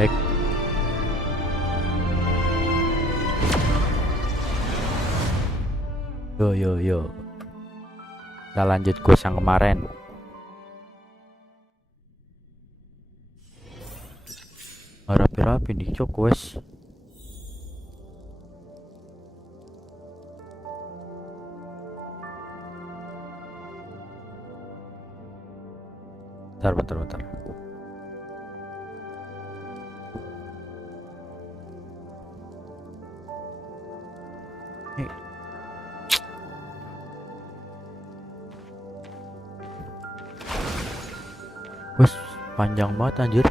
Back. Yo. Kita lanjut quest yang kemarin. Rapi-rapi nih cok quest. Bentar. Wes, panjang banget anjir.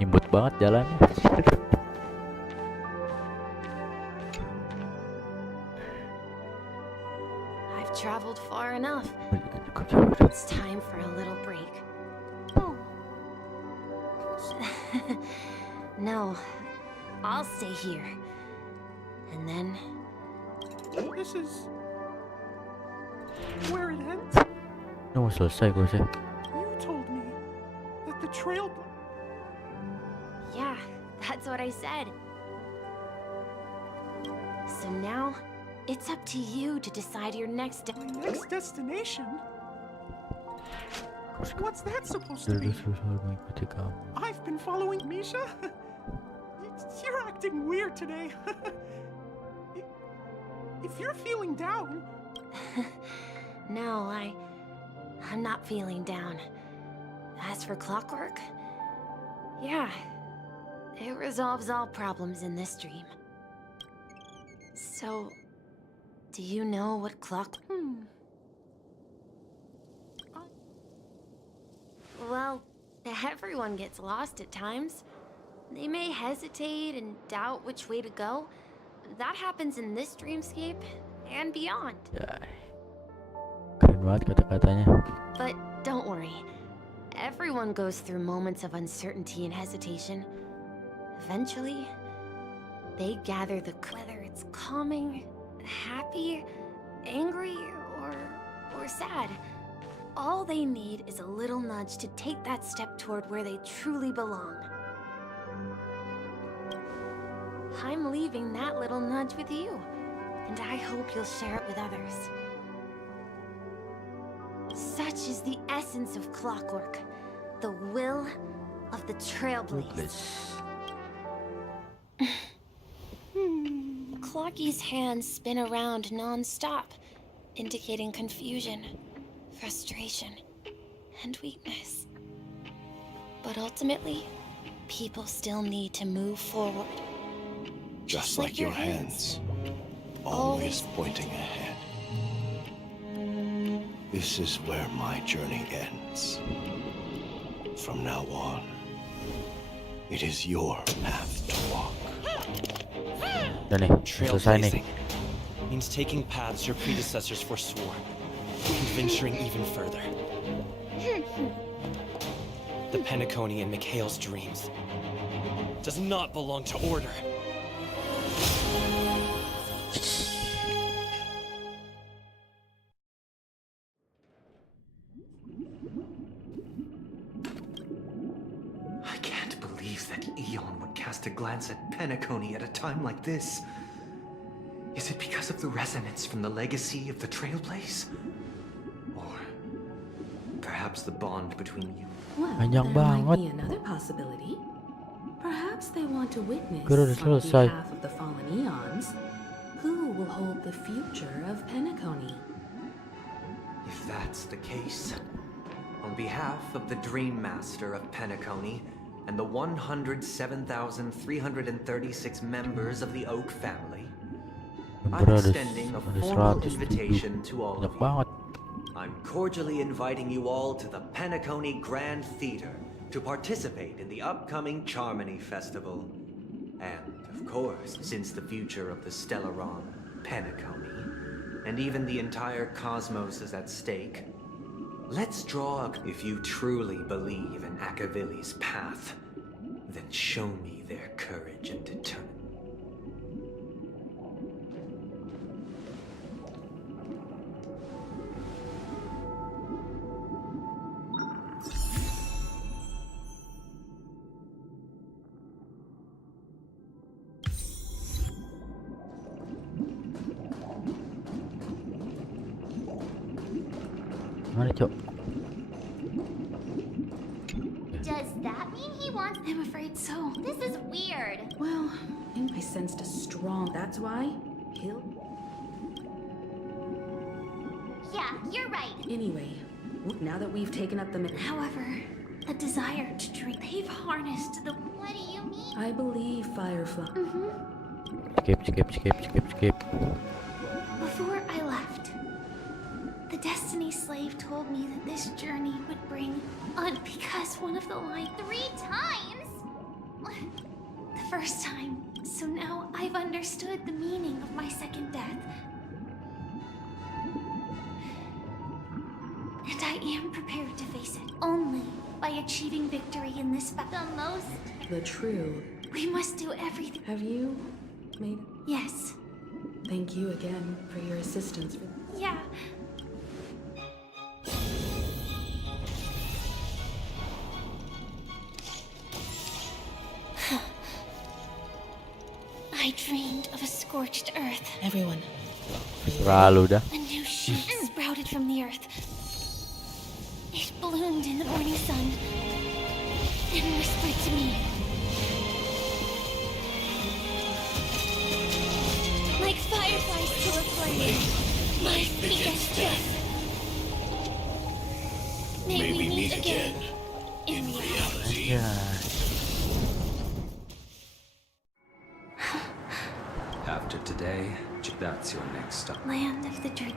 Nyebut banget jalannya. I've traveled far enough. It's time for a little break. Oh. No, I'll stay here. And then... This is... where it ends? Ini mau selesai gue sih. You told me that the trail... Yeah, that's what I said. So now, it's up to you to decide your next... My next destination? What's that supposed to be? I've been following Misha? You're acting weird today. If you're feeling down... No, I'm not feeling down. As for clockwork, yeah, it resolves all problems in this dream. So, do you know what clock... Well, everyone gets lost at times. They may hesitate and doubt which way to go. That happens in this dreamscape and beyond. Ya. Keren banget kata-katanya. But don't worry. Everyone goes through moments of uncertainty and hesitation. Eventually, they gather the... whether it's calming, happy, angry, or sad. All they need is a little nudge to take that step toward where they truly belong. I'm leaving that little nudge with you, and I hope you'll share it with others. Such is the essence of clockwork, the will of the trailblaze. Clocky's hands spin around non-stop, indicating confusion, frustration, and weakness. But ultimately, people still need to move forward. Just like your hands, always pointing ahead. This is where my journey ends. From now on, it is your path to walk. Udah nih, selesai nih. Trailblazing means taking paths your predecessors forswore, and venturing even further. The Penacony in Mikhail's dreams does not belong to order. I can't believe that Eon would cast a glance at Penacony at a time like this. Is it because of the resonance from the legacy of the Trailblaze? Or perhaps the bond between you? Well, Panjang there might banget. be another possibility. Perhaps they want to witness Gue udah on selesai. behalf of the fallen eons who will hold the future of Penacony. If that's the case, on behalf of the Dream Master of Penacony and the 107,336 members of the Oak family, I'm extending a formal invitation to all of Banyak you. banget. I'm cordially inviting you all to the Penacony Grand Theater to participate in the upcoming Charmony Festival. And, of course, since the future of the Stellaron, Penacony, and even the entire cosmos is at stake, let's draw a... If you truly believe in Akavili's path, then show me their courage and determination. Mana, Cok? Does that mean he wants? I'm afraid so. This is weird. Well, I sensed a strong. That's why he'll. Yeah, you're right. Anyway, now that we've taken up the. However, the desire to drink, they've harnessed the. What do you mean? I believe Firefly. Skip. Before I left, the Destiny Slave told me that this journey would bring on because one of the line 3 times. The first time. So now I've understood the meaning of my second death. And I am prepared to face it only by achieving victory in this the most. The true. We must do everything. Have you made? Yes. Thank you again for your assistance. Yeah. I dreamed of a scorched earth. Everyone. Terlalu dah. A new shoot sprouted from the earth. It bloomed in the morning sun and whispered to me. Like fireflies to a flame, my biggest death. May we meet again in reality. Ya. After today, that's your next stop. Land of the dream.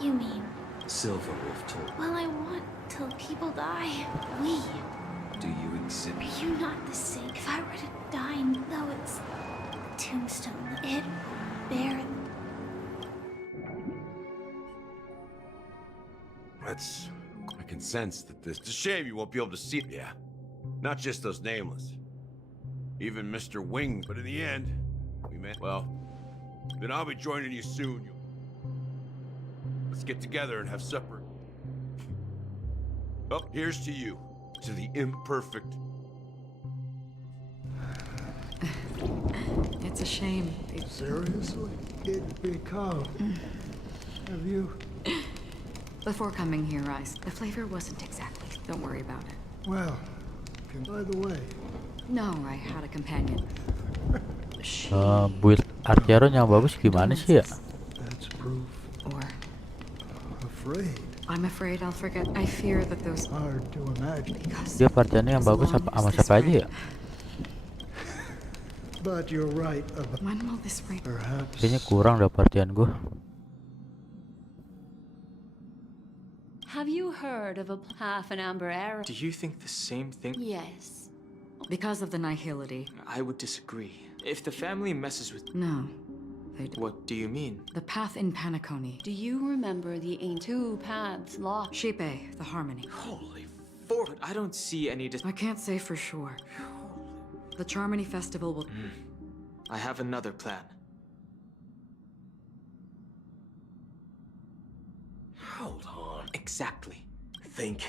You mean? Silver Wolf told. Well, I want till people die. We. Do you exhibit? Are you not the same? If I were to die, though it's a tombstone, it will bear. I can sense that this. It's a shame you won't be able to see. Yeah. Not just those nameless. Even Mr. Wing. But in the end, we met. Well, then I'll be joining you soon. Let's get together and have supper. Oh, here's to you. To the imperfect. It's a shame. Seriously? It become. Have you? Before coming here, the flavor wasn't exactly. Don't worry about it. Well, by the way. No, I had a companion. Build Archero yang bagus gimana sih ya? That's proof. Or afraid. I'm afraid I'll forget. I fear that those hard to imagine. Dia partiannya yang bagus sama siapa aja ya? But you're right about. When will this break? Perhaps. Kayaknya kurang dah partian gue. Have you heard of a half an amber arrow? Do you think the same thing? Yes. Because of the nihility. I would disagree. If the family messes with... No. They do. What do you mean? The path in Paniconi. Do you remember the ancient 2 paths lost? Shipe, the harmony. Holy fort! I don't see any... I can't say for sure. The Charmony Festival will... I have another plan. Hold on. Exactly. Think.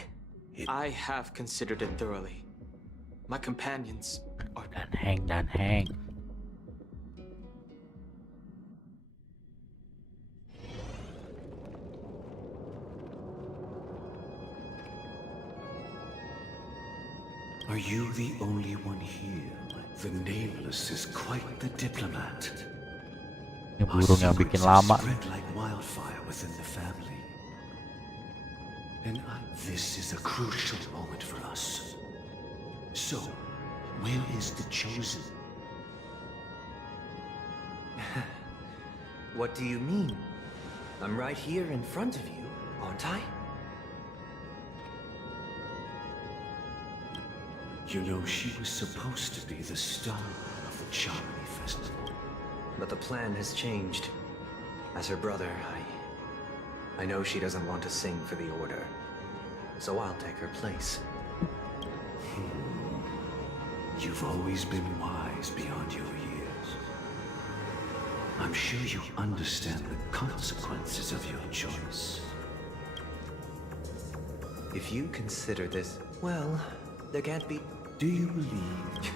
I have considered it thoroughly. My companions are... Dan hang. Are you the only one here? The Nameless is quite the diplomat. Ini burung yang bikin lama. Spread like wildfire within the family. And this is a crucial moment for us. So, where is the Chosen? What do you mean? I'm right here in front of you, aren't I? You know, she was supposed to be the star of the Charmony Festival. But the plan has changed. As her brother, I know she doesn't want to sing for the Order. So I'll take her place. You've always been wise beyond your years. I'm sure you understand the consequences of your choice. If you consider this, well, there can't be... Do you believe?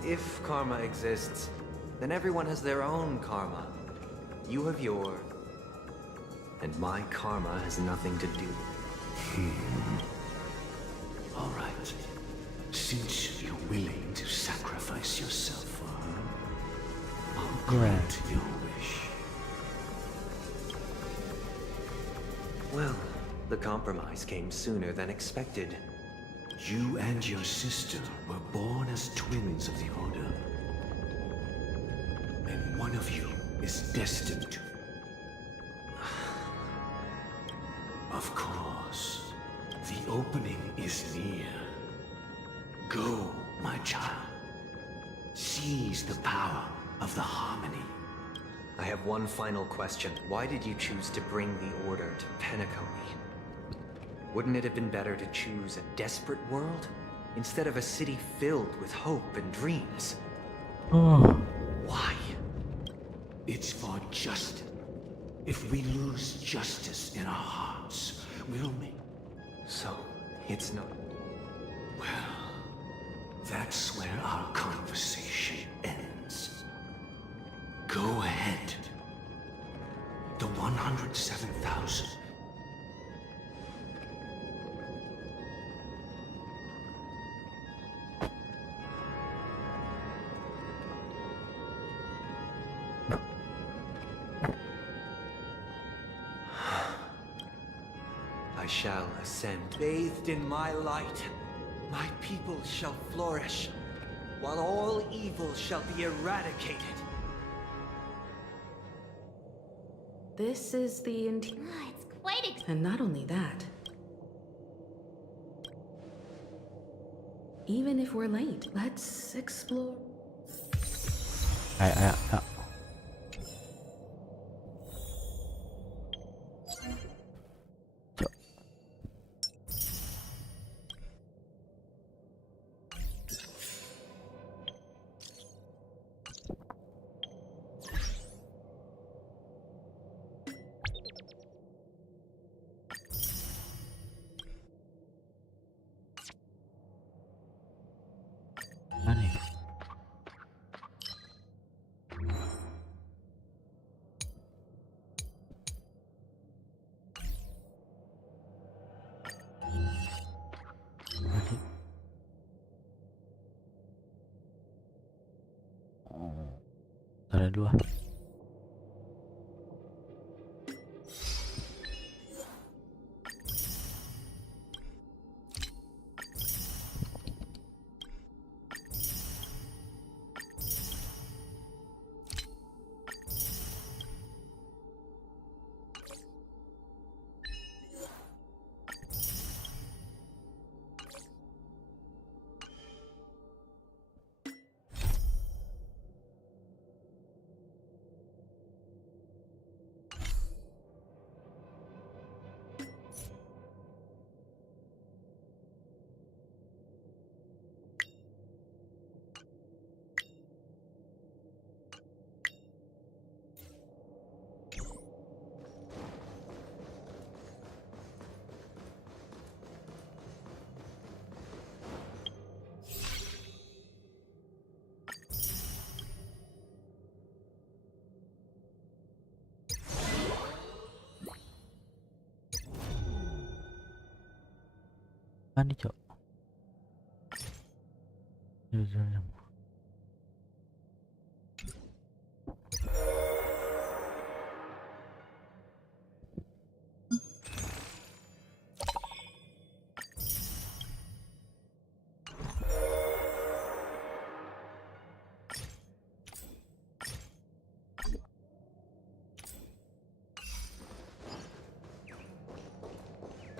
If karma exists, then everyone has their own karma. You have your... and my karma has nothing to do with it. All right. Since you're willing to sacrifice yourself for her, I'll grant your wish. Well, the compromise came sooner than expected. You and your sister were born as twins of the Order. And one of you is destined to... Of course, the opening is near. Go, my child. Seize the power of the harmony. I have one final question. Why did you choose to bring the Order to Penacony? Wouldn't it have been better to choose a desperate world instead of a city filled with hope and dreams? Oh. Why? It's for justice. If we lose justice in our hearts, we'll make... So, it's not... Well, that's where our conversation ends. Go ahead. The 107,000. I shall ascend. Bathed in my light, my people shall flourish, while all evil shall be eradicated. This is the It's quite And not only that. Even if we're late, let's explore. Ada dua. Nih cok.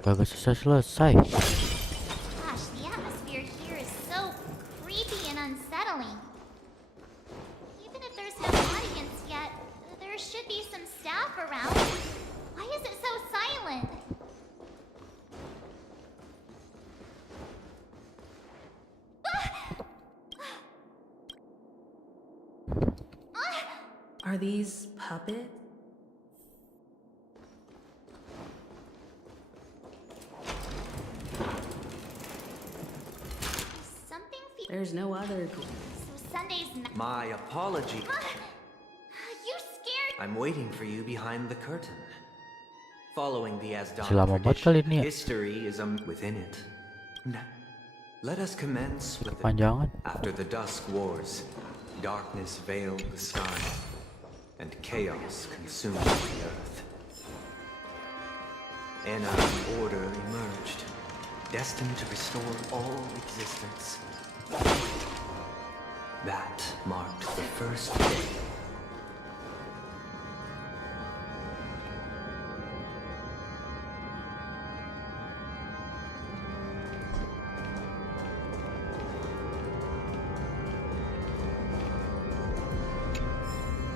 Kagak selesai. Gosh, the atmosphere here is so creepy and unsettling. Even if there's no audience yet, there should be some staff around. Why is it so silent? Are these puppets? There's no other. So Sunday's My apology. You scared. I'm waiting for you behind the curtain. Following the Asdon Selamat kali ini ya. history is within it. Let us commence with the... Panjangan. After the Dusk Wars, darkness veiled the sky, and chaos consumed the earth. And an order emerged, destined to restore all existence. That marked the first day.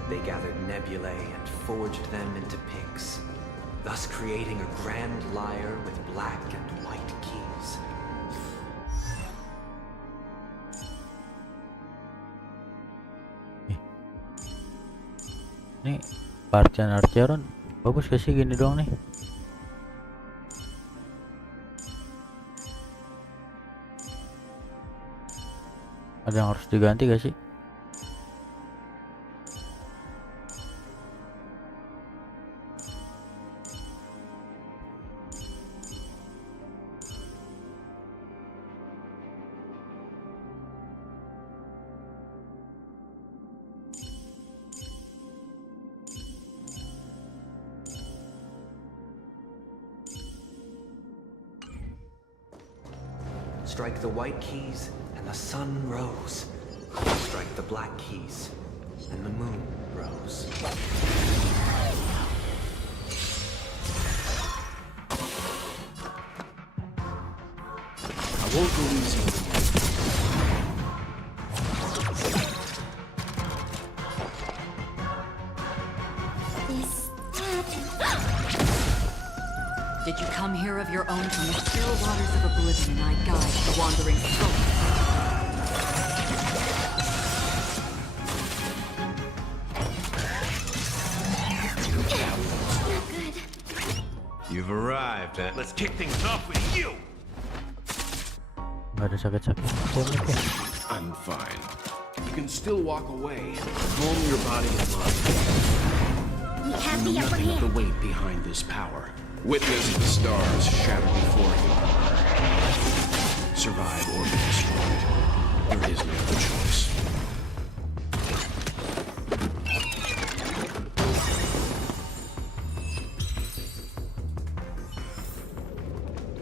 They gathered nebulae and forged them into picks, thus creating a grand lyre with black and white keys. Nih, Archeron bagus gak sih gini doang nih? Ada yang harus diganti gak sih? Strike the white keys, and the sun rose. Strike the black keys, and the moon rose. I won't go easy on you. Did you come here of your own from the still waters of oblivion I guide the wandering soul? You've arrived, huh? Let's kick things off with you! Nggak ada sakit-sakit. I'm fine. You can still walk away. Calm your body and mind. We have You the know upper nothing of the hand. weight behind this power. Witness the stars shatter before you. Survive or be destroyed. There is no other choice.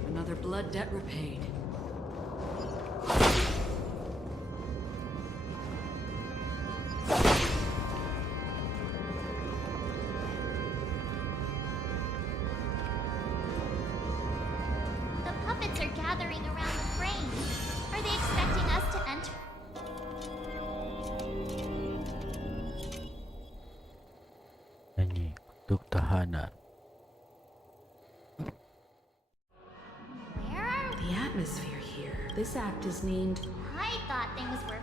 Another blood debt repaid. The puppets are gathering around the frame. Are they expecting us to enter? Nyanyi untuk tahanan. Where are we? The atmosphere here. This act is named... I thought things were...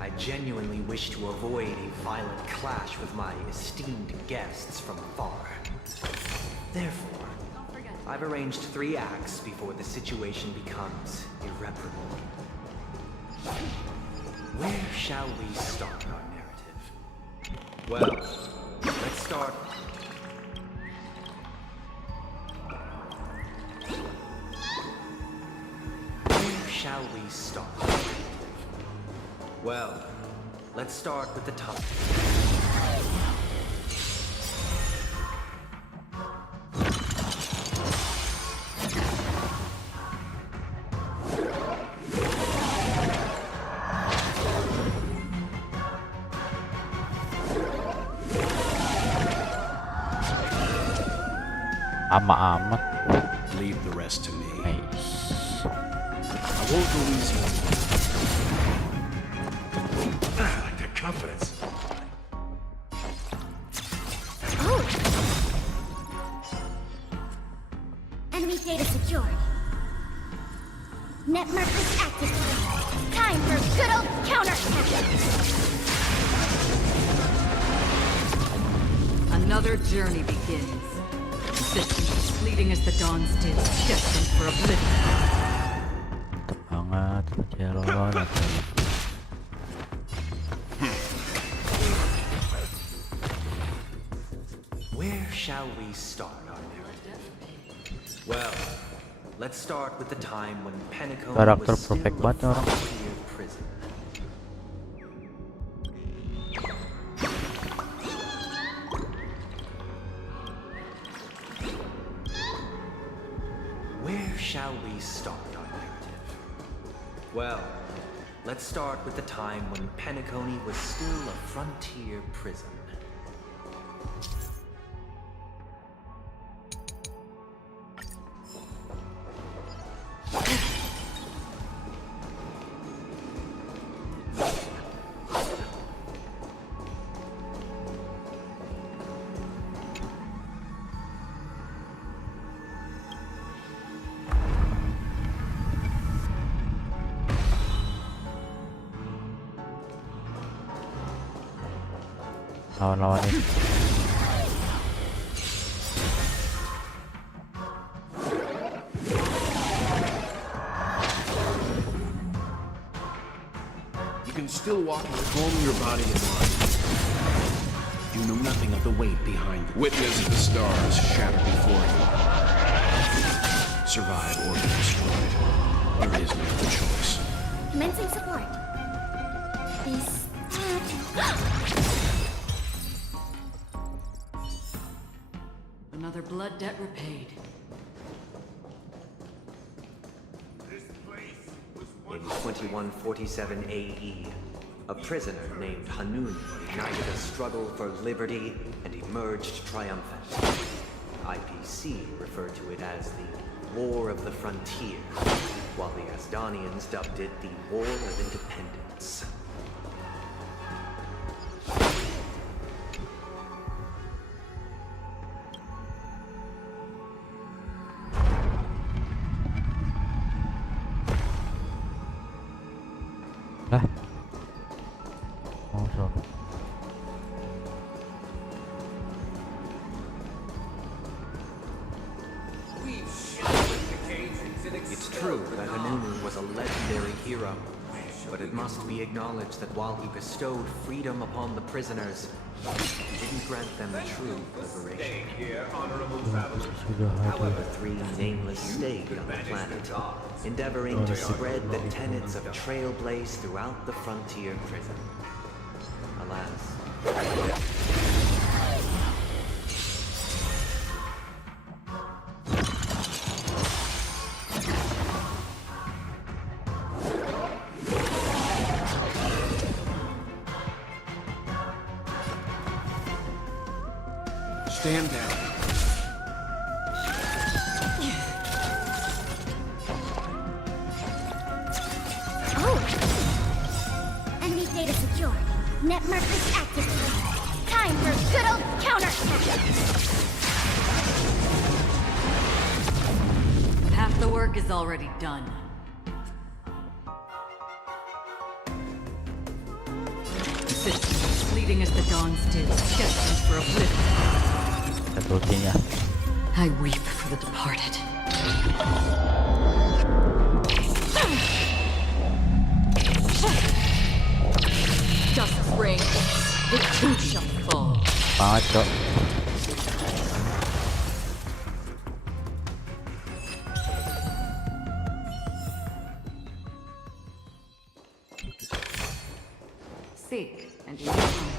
I genuinely wish to avoid a violent clash with my esteemed guests from afar. Therefore, I've arranged 3 acts before the situation becomes irreparable. Where shall we start our narrative? Well, let's start... Where shall we start? Well, let's start with the top. Amat-amat. Leave the rest to me. Nice. I won't go easy on you. I like that confidence. Oh! Enemy data secured. Net markers activated. Time for good old counterattack. Another journey begins. Systems fleeting as the dawn still, destined for oblivion. Mantap banget, Ceron. Where shall we start our narrative? Well, let's start with the time when Penacone Karakter was still perfect a banget nih orang. frontier prison. Where shall we start our narrative? Well, let's start with the time when Penacone was still a frontier prison. Lawan-lawan ini. You can still walk with calm your body and mind. You know nothing of the weight behind it. Witness the stars shatter before you. Survive or be destroyed. There is no other choice. Commencing support. This. Another blood debt repaid. In 2147 AE, a prisoner named Hanun ignited a struggle for liberty and emerged triumphant. IPC referred to it as the War of the Frontier, while the Asdanians dubbed it the War of Independence. Lah. Oh, so. It's true that Hanunu was a legendary hero, but it must be acknowledged that while he bestowed freedom upon the prisoners, he didn't grant them true liberation. However, 3 nameless stayed on the planet, endeavoring to spread the tenets of trailblaze throughout the frontier prison. Alas. Stand down. Oh! Enemy data secure. Net markers activated. Time for good old counterattack! Half the work is already done. Systems fleeting as the dawn still, destined for oblivion. Satunya. I weep for the departed. Dust rain, it too shall fall. Banget, Cok. Seek, and you will find.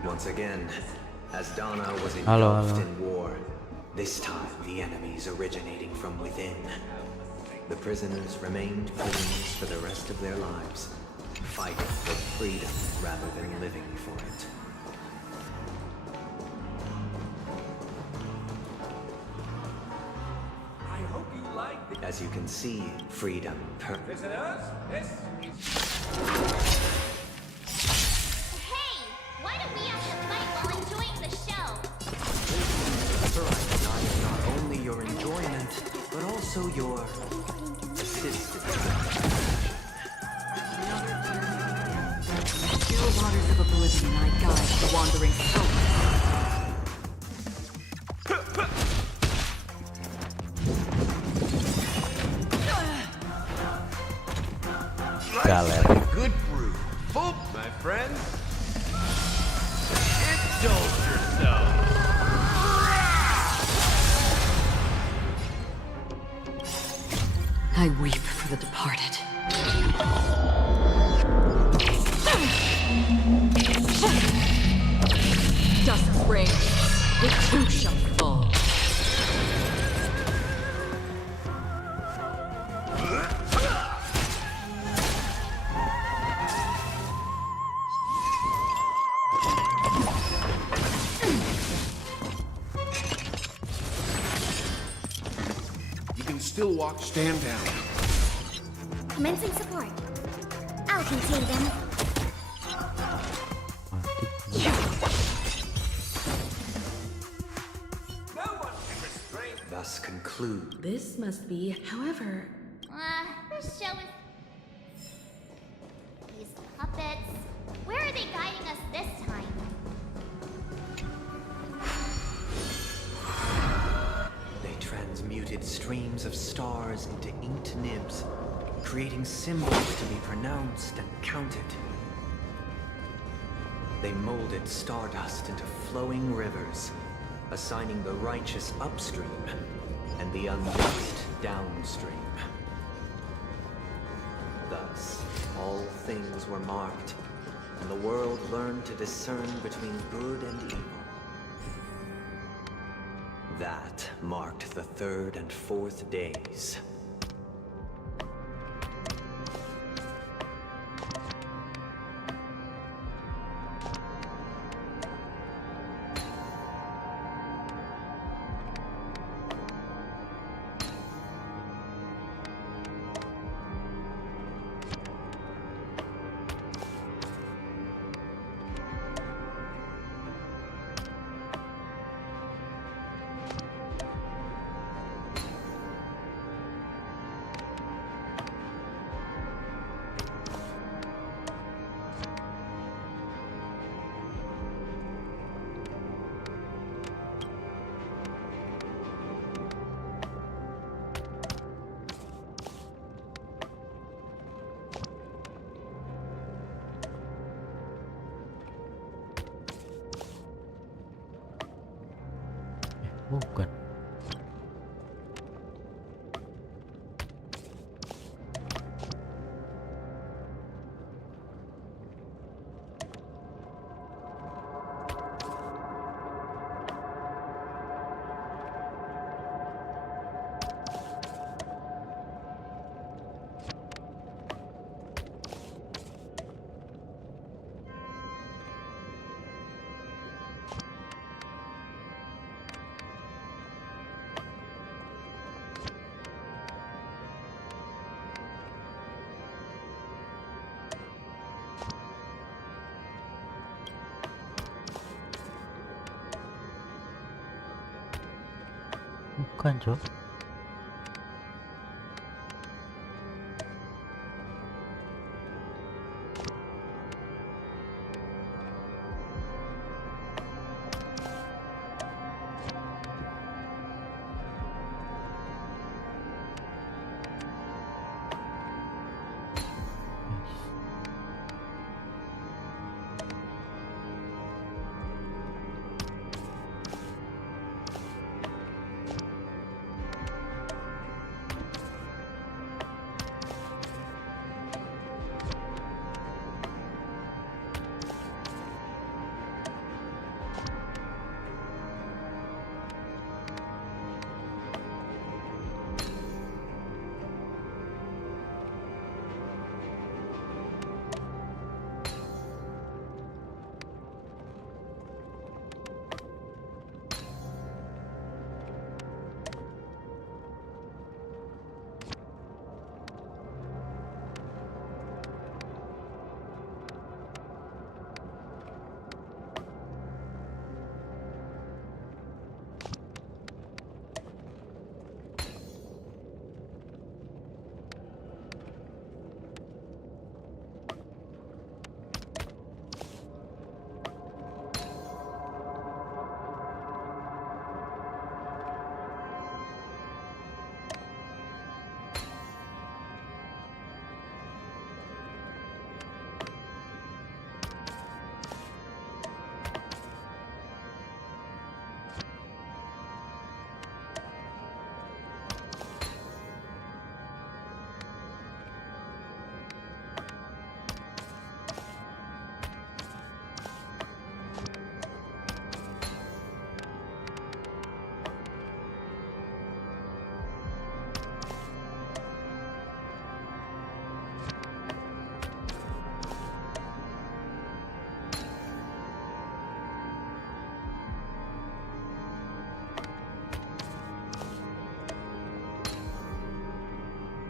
Once again, Asdana was Hello, engulfed hello. in war. This time, the enemies originating from within. The prisoners remained prisoners for the rest of their lives, fighting for freedom rather than living for it. I hope you like As you can see, freedom Visitors, this Hey! Why do we have to fight while enjoying the show? For Asdana also your assistant. Still waters of oblivion I guide the wandering souls. Galer. Good brew. Full, my friends. Indulge yourself. I weep for the departed. Dusk reigns, it too shall fall. You can still walk. Stand down. Commencing support. I'll contain them. Thus conclude. This must be, however... This show is... These puppets. Where are they guiding us this time? They transmuted streams of stars into inked nibs, creating symbols to be pronounced and counted. They molded stardust into flowing rivers, assigning the righteous upstream and the unjust downstream. Thus, all things were marked, and the world learned to discern between good and evil. That marked the third and fourth days. Bukan. Bukan, Cok.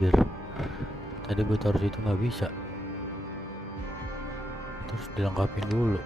Biar tadi gue taruh situ nggak bisa. Terus dilengkapin dulu.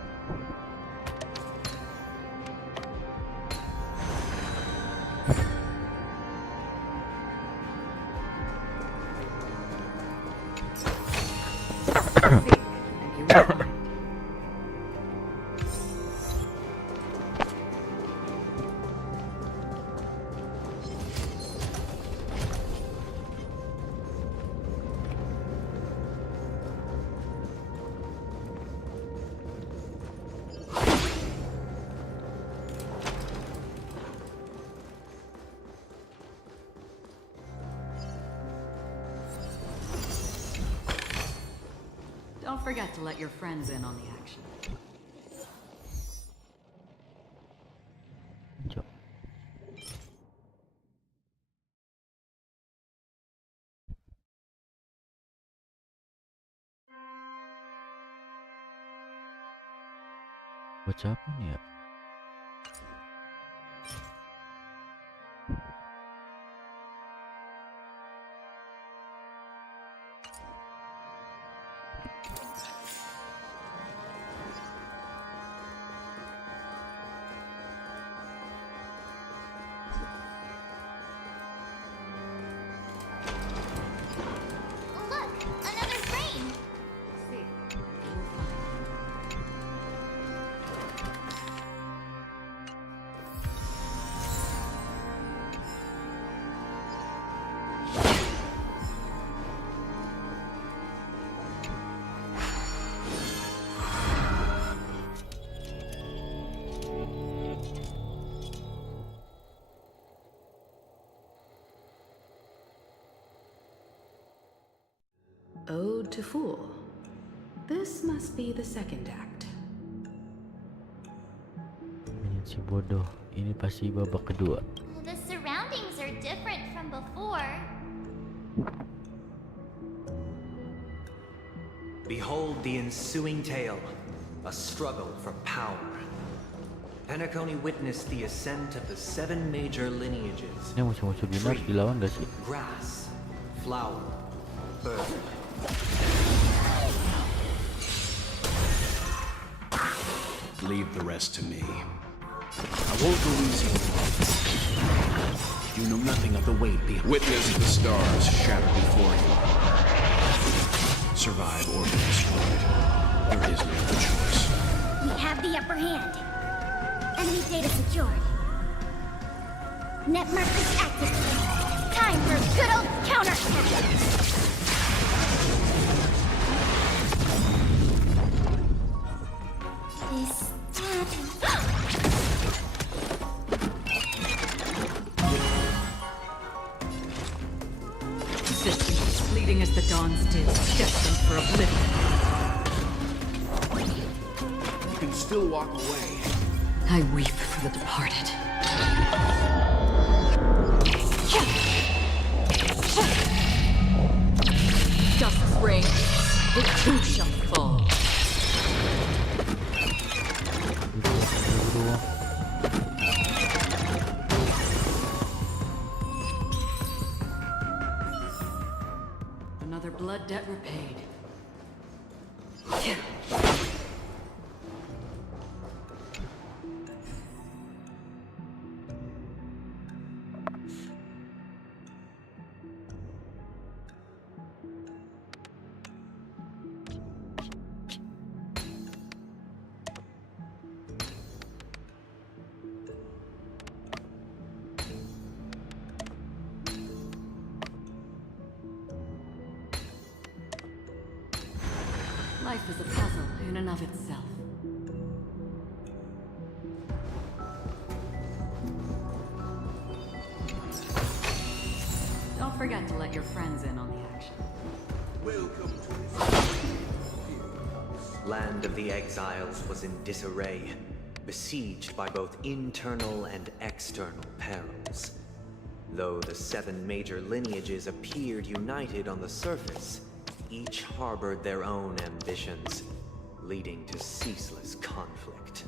Don't forget to let your friends in on the action. Buat siapa nih ya? Look, another frame. Ode to Fool. This must be the second act. Si bodoh, ini pasti babak kedua. The surroundings are different from before. Behold the ensuing tale, a struggle for power. Penacony witnessed the ascent of the 7 major lineages. Ini musuh-musuh binar dilawan gak sih? Grass, flower, bird. Leave the rest to me. I won't go easy on you. You know nothing of the weight behind. Witness the stars shatter before you. Survive or be destroyed. There is no other choice. We have the upper hand. Enemy data secured. Net markers activated. Time for good old counterattack. Is that... Systems fleeting as the dawn still, destined for oblivion. You can still walk away. I weep for the departed. Dust rain, it too shall fall. Another blood debt repaid. Life is a puzzle in and of itself. Don't forget to let your friends in on the action. Welcome to Land of the Exiles was in disarray, besieged by both internal and external perils. Though the 7 major lineages appeared united on the surface, each harbored their own ambitions, leading to ceaseless conflict.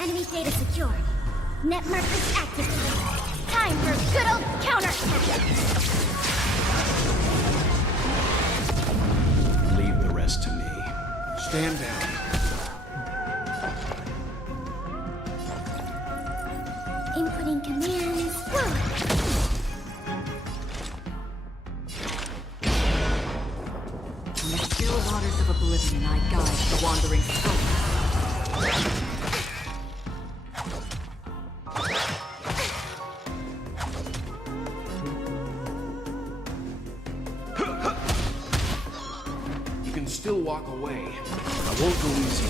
Enemy data secured. Net markers activated. Time for a good old counterattack. Leave the rest to me. Stand down. Inputting commands. Whoa. In the still waters of oblivion, I guide the wandering soul. You can still walk away. I won't go easy.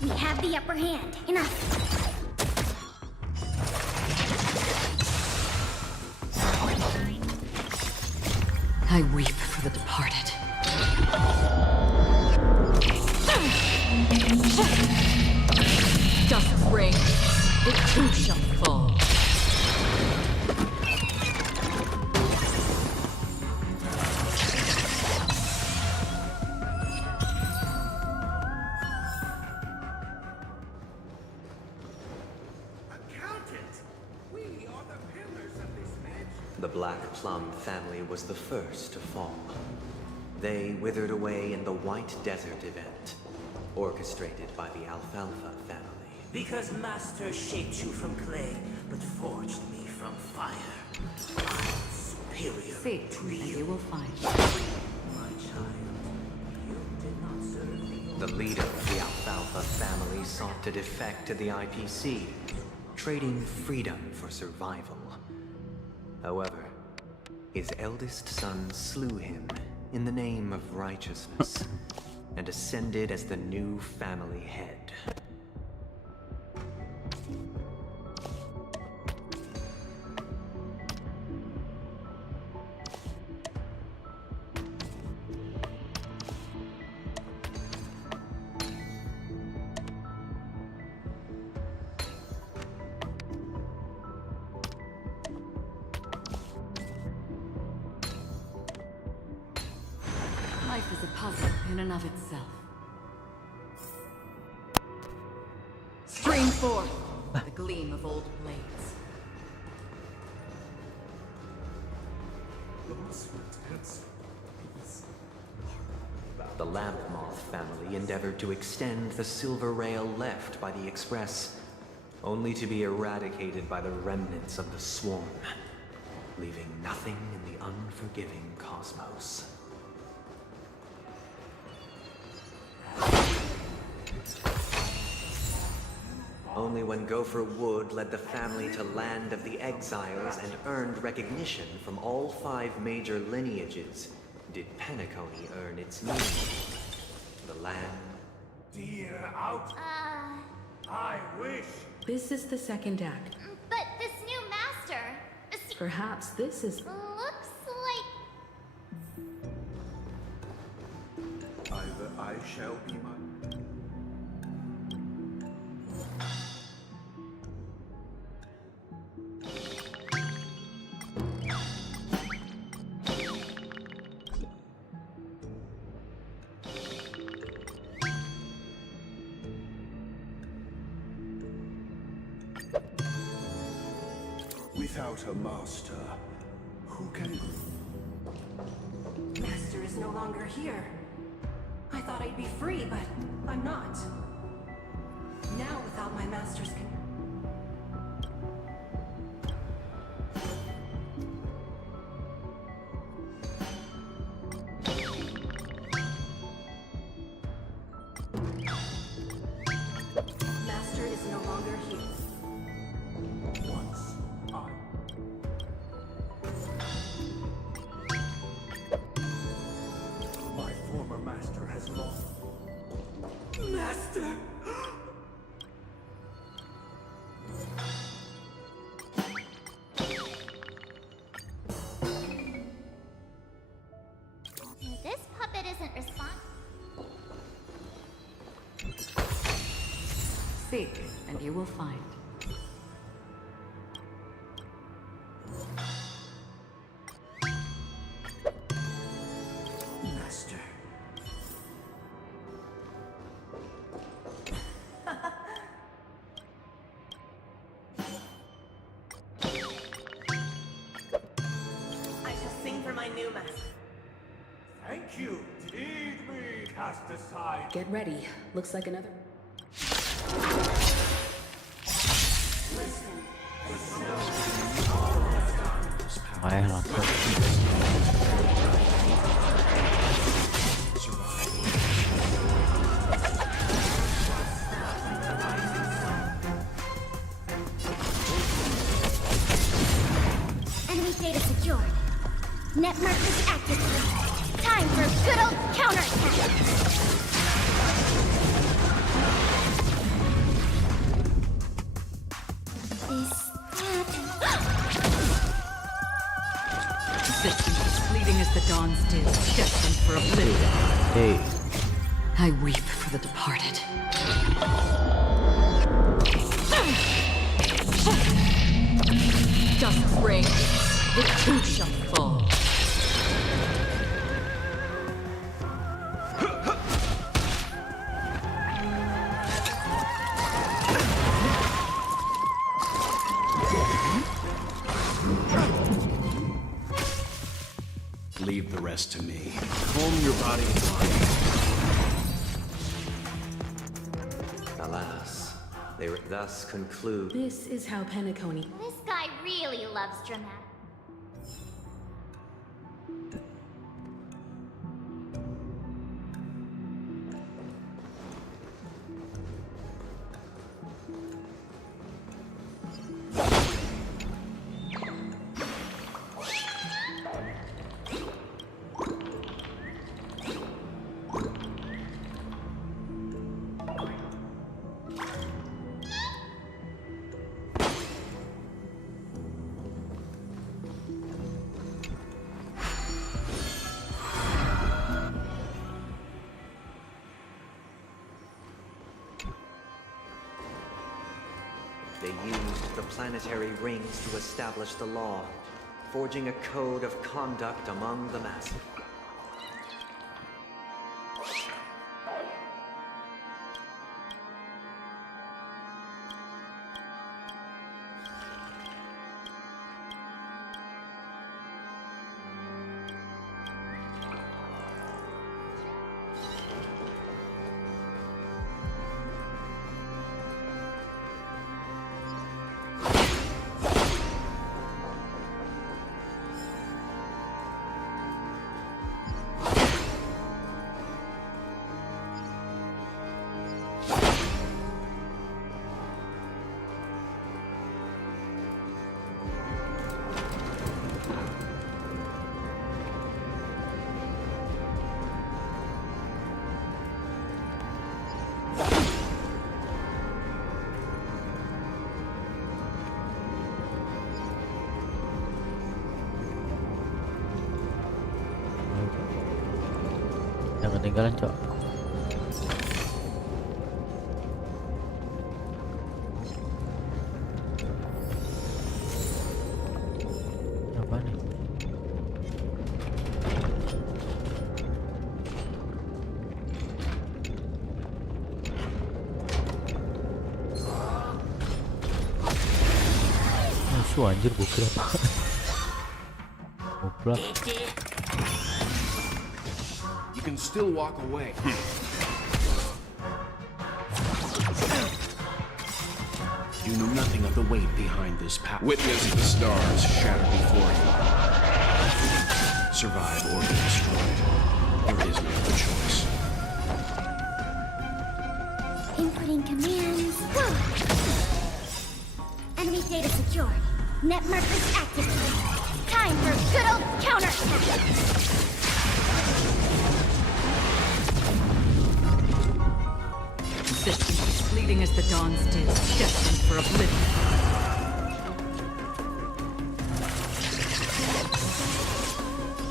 We have the upper hand. Enough. I weep for the departed. Dust rain, it too shall fall. The Black Plum family was the first to fall. They withered away in the White Desert event, orchestrated by the Alfalfa family. Because Master shaped you from clay, but forged me from fire. I'm superior Seek, to and you. you will find. My child, you did not serve me. The leader of the Alfalfa family sought to defect to the IPC, trading freedom for survival. However, his eldest son slew him in the name of righteousness and ascended as the new family head. Life is a puzzle in and of itself. Stream forth the gleam of old blades. The Lamp Moth family endeavored to extend the silver rail left by the Express, only to be eradicated by the remnants of the Swarm, leaving nothing in the unforgiving cosmos. Only when Gopher Wood led the family to Land of the Exiles and earned recognition from all 5 major lineages did Penacony earn its name. The land. Dear out. I wish. This is the second act. But this new master... Perhaps this is... looks like... Either I shall be my... Without a master, who can... Master is no longer here. I thought I'd be free, but I'm not. Now, without my master's Master is no longer here. Once my former master has lost. Master! This puppet isn't responding. Seek, and you will find. master. I shall sing for my new master. Thank you. Lead me, cast aside. Get ready. Looks like another. Langsung. Enemy data secured. Net markers activated. Time for a good old counterattack. Systems as fleeting as the dawn's dew, destined for oblivion. Hey. I weep for the departed. Dusk reigns, the too shall fall. Leave the rest to me. Calm your body and mind. Alas, they thus conclude. This is how Penacony. This guy really loves dramatic. They used the planetary rings to establish the law, forging a code of conduct among the masses. Yang ketinggalan, Cok. Apa nih? Musuh anjir, gue kira apa? Goblok. You can still walk away. You know nothing of the weight behind this path. Witness the stars shatter before you. Survive or be destroyed. There is no other choice. Inputting commands. Go! Enemy data secured. Net markers activated. Time for a good old counterattack. Systems as fleeting as the dawn's dew, destined for oblivion.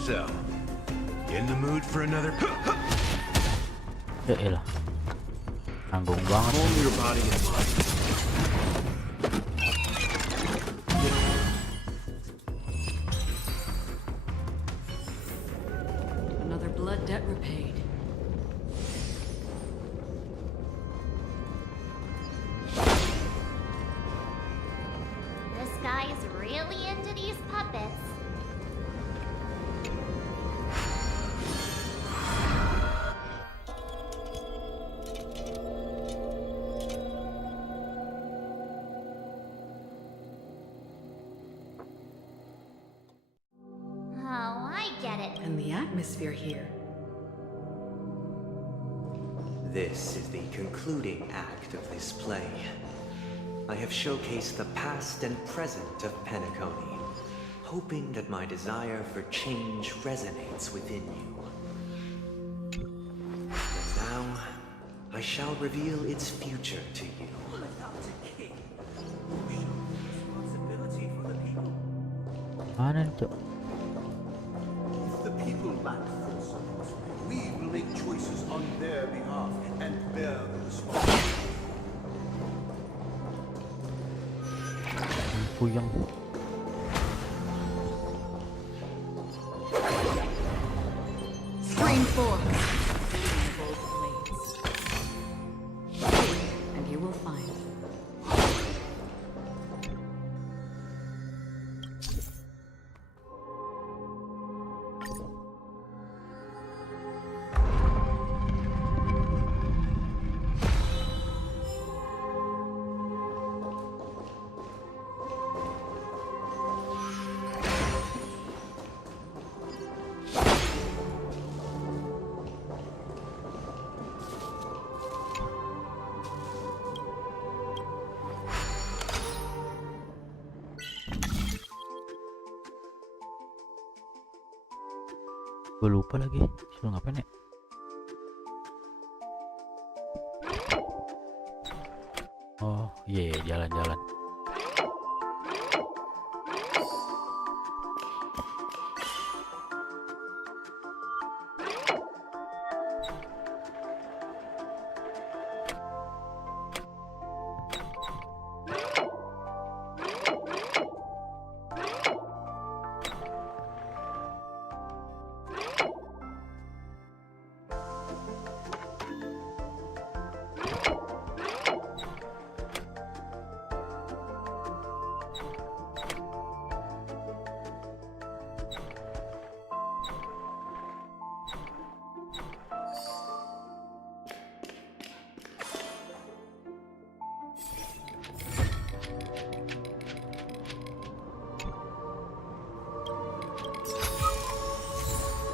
So, in the mood for another? Ya elah. Tanggung banget. Calm your body and mind. Another blood debt Debt repaid. This guy's really into these puppets. Oh, I get it. And the atmosphere here. This is the concluding act of this play. I have showcased the past and present of Penacony, hoping that my desire for change resonates within you. And now, I shall reveal its future to you. Without a king, who shows responsibility for the people? Mana nih, Cok? If the people lack foresight, we will make choices on their behalf and bear the responsibility. Puyeng. Screen 4. And you will find. Gue lupa lagi suruh ngapain ya. Oh iya, jalan-jalan.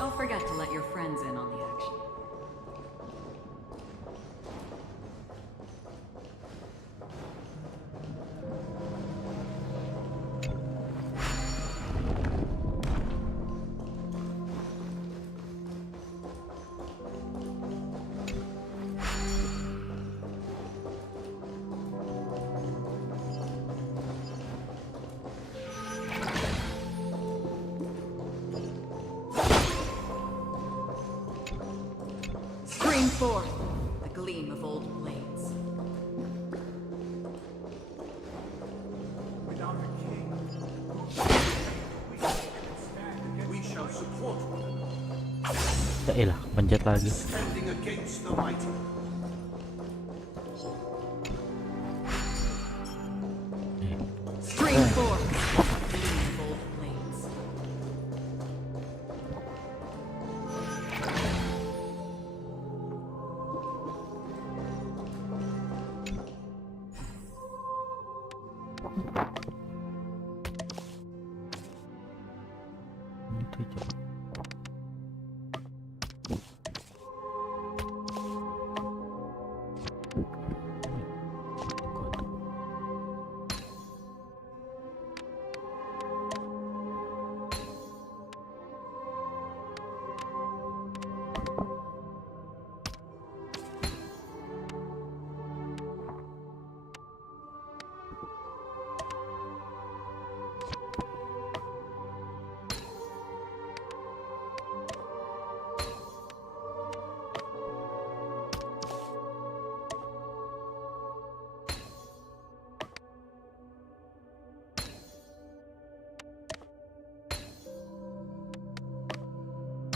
Don't forget to let your friends in on the action. Screen 4. The gleam of old blades. Without a king, we shall support one another. Ya elah, pencet lagi. Standing against the mighty. Screen 4. Gleam of old blades. Itu Cok.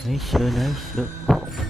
Nice, nice.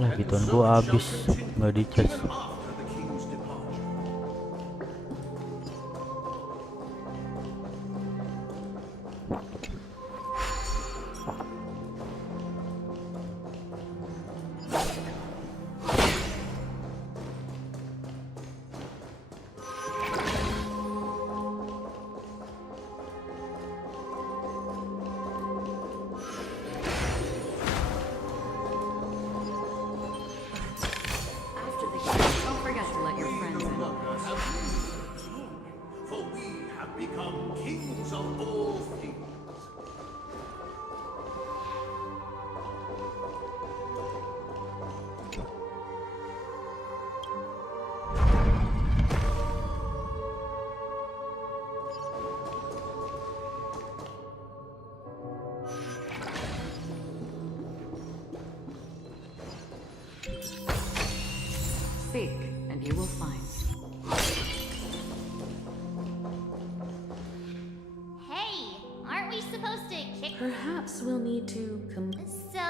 Lah gituan gua habis nggak dicas. After the king's departure. Don't forget to let your friends in. For we have become kings of all things. Seek, and you will find. Hey, aren't we supposed to kick? Perhaps we'll need to So,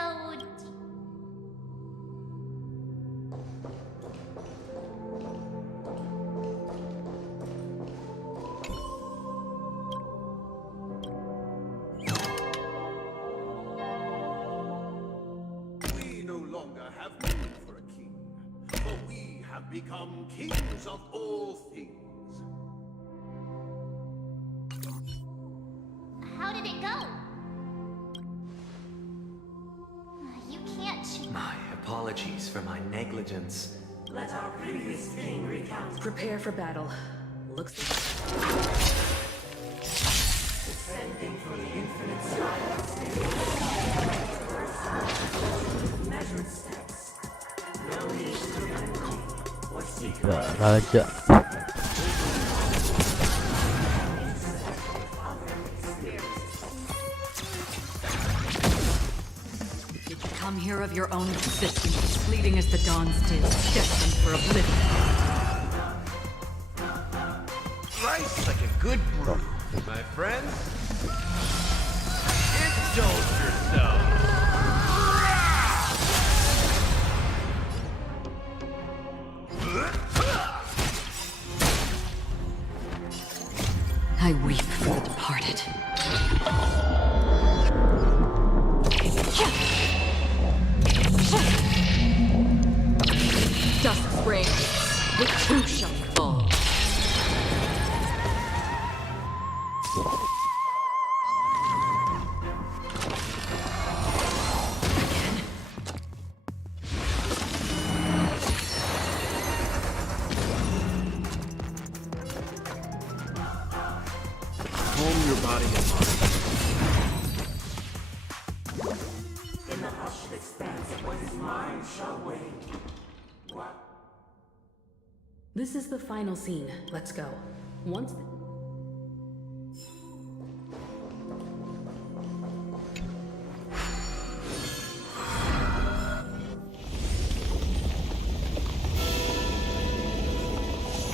We no longer have need for a king, for we have become kings of all things. how did it go? You can't My apologies for my negligence. Let our previous king recount. prepare for battle. Looks Descending from the infinite sky of space. Measured steps. No need to penalty or secret. Ya raja. Did you come here of your own existence, fleeting as the dawns did, destined for oblivion? Rice like a good brew, my friend. Indulge yourself. I weep for the departed. Dusk springs, the two shall fall. Calm your body and mind. In the hushed expanse of one's mind shall wait. What? This is the final scene. Let's go. Once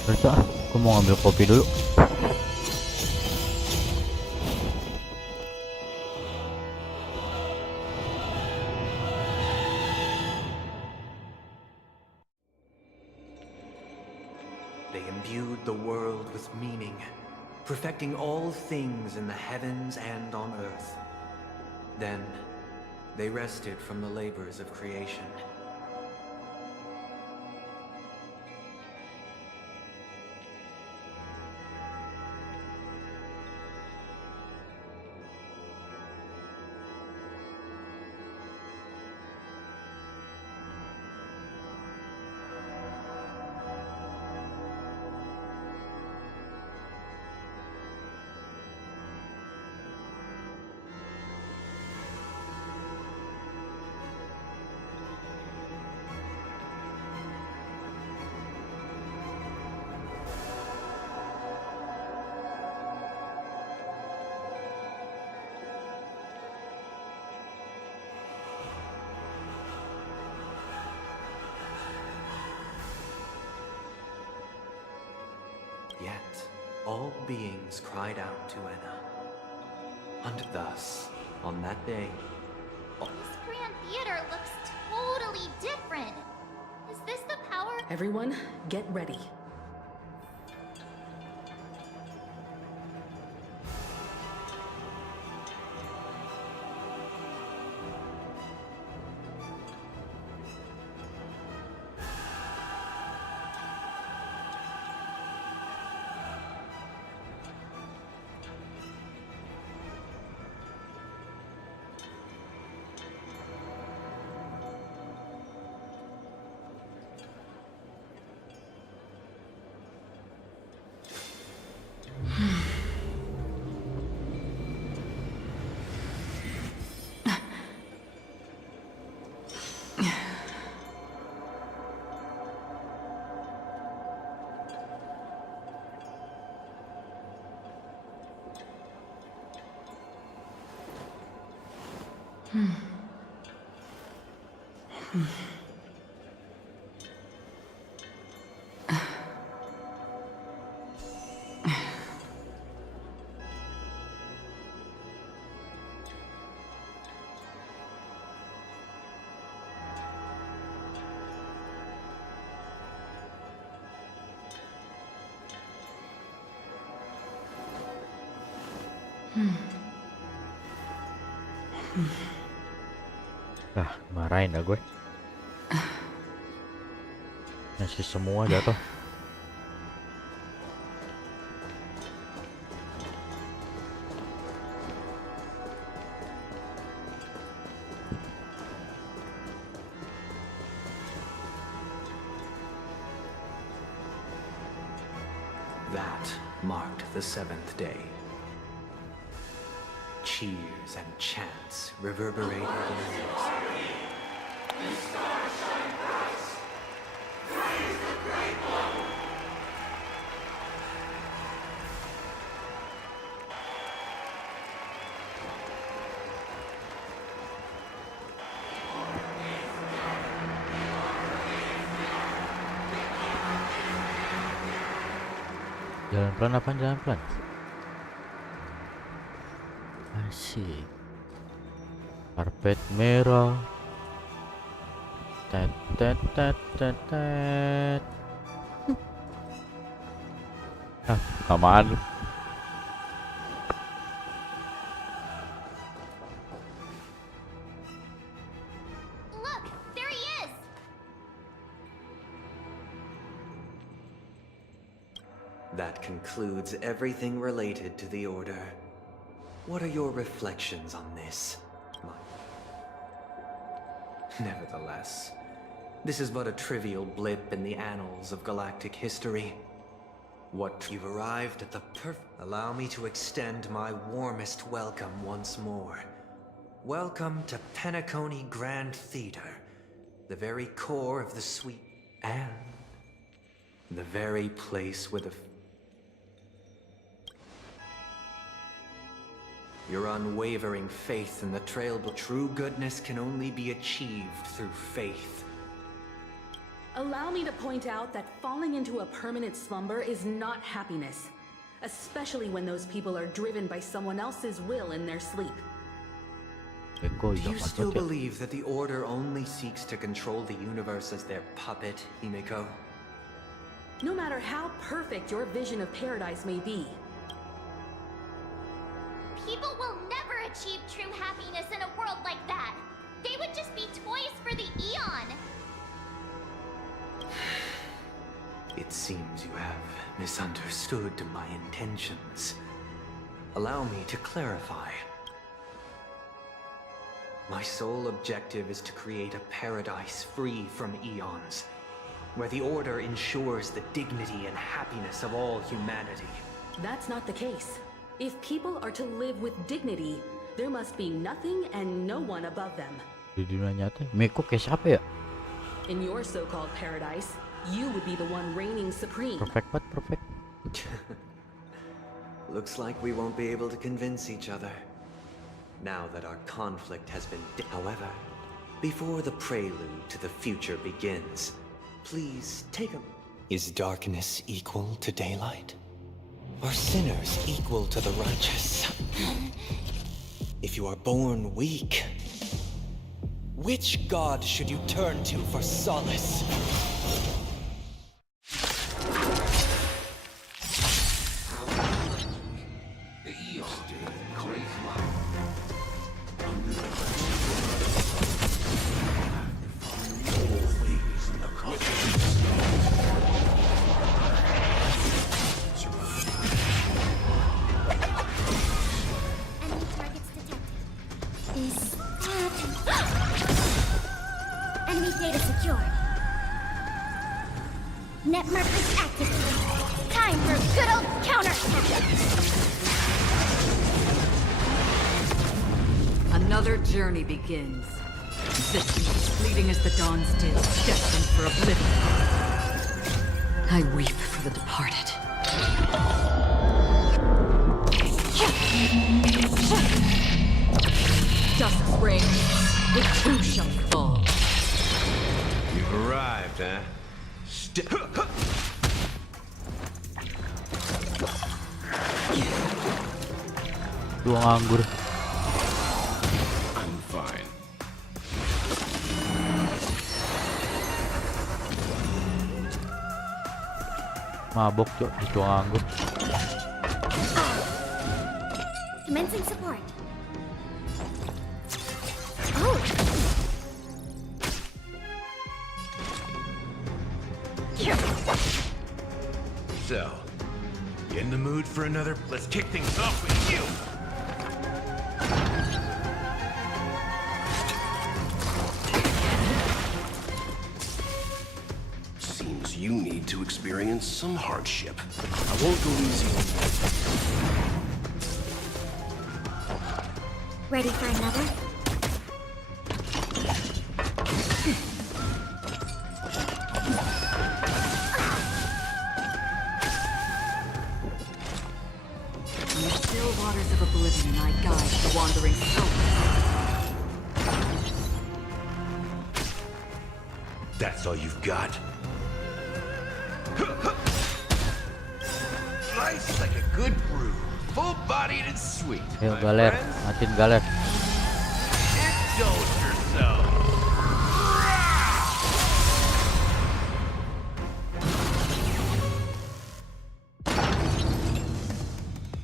Bentar, aku mau ngambil kopi dulu. They imbued the world with meaning, perfecting all things in the heavens and on earth. Then, they rested from the labors of creation. Yet, all beings cried out to Enna. And thus, on that day, This Grand Theater looks totally different. Everyone, get ready. Marahin dah gue. Masih semua jatuh. That marked the 7th day. Cheers and chants reverberated in the Jalan pelan apa jalan pelan? Asik. Karpet merah. Tet tet tet tet tet. Aman. Look, there he is. That concludes everything related to the Order. What are your reflections on this? Nevertheless, this is but a trivial blip in the annals of galactic history. You've arrived at the Allow me to extend my warmest welcome once more. Welcome to Penacony Grand Theater, the very core of the sweet, and the very place where your unwavering faith in the trail, but true goodness can only be achieved through faith. Allow me to point out that falling into a permanent slumber is not happiness, especially when those people are driven by someone else's will in their sleep. Do you still believe that the Order only seeks to control the universe as their puppet, Himiko? No matter how perfect your vision of paradise may be, People will never achieve true happiness in a world like that. They would just be toys for the Eon. It seems you have misunderstood my intentions. Allow me to clarify. My sole objective is to create a paradise free from eons, where the Order ensures the dignity and happiness of all humanity. That's not the case. If people are to live with dignity, there must be nothing and no one above them. Di dunia nyata, Meko kayak siapa ya? In your so-called paradise, you would be the one reigning supreme. Perfect, but perfect. Looks like we won't be able to convince each other. Now that our conflict has been... However, before the prelude to the future begins, please take a... Is darkness equal to daylight? Are sinners equal to the righteous? If you are born weak, which god should you turn to for solace? Net markers activated. Time for a good old counterattack. Another journey begins. Systems fleeting as the dawn's did, destined for oblivion. I weep for the departed. Dusk reigns, the two shall fall. You've arrived, huh? Tuang anggur. I'm fine. Mabok cok di tuang anggur. Commencing support. Oh! So, you in the mood for another? Let's kick things off with you! Seems you need to experience some hardship. I won't go easy on you. Ready for another? In the still waters of oblivion, I guide the wandering soul. That's all you've got? Nice like a good brew. Full-bodied and sweet. Ayo My galer, friends, matiin galer. indulge yourself.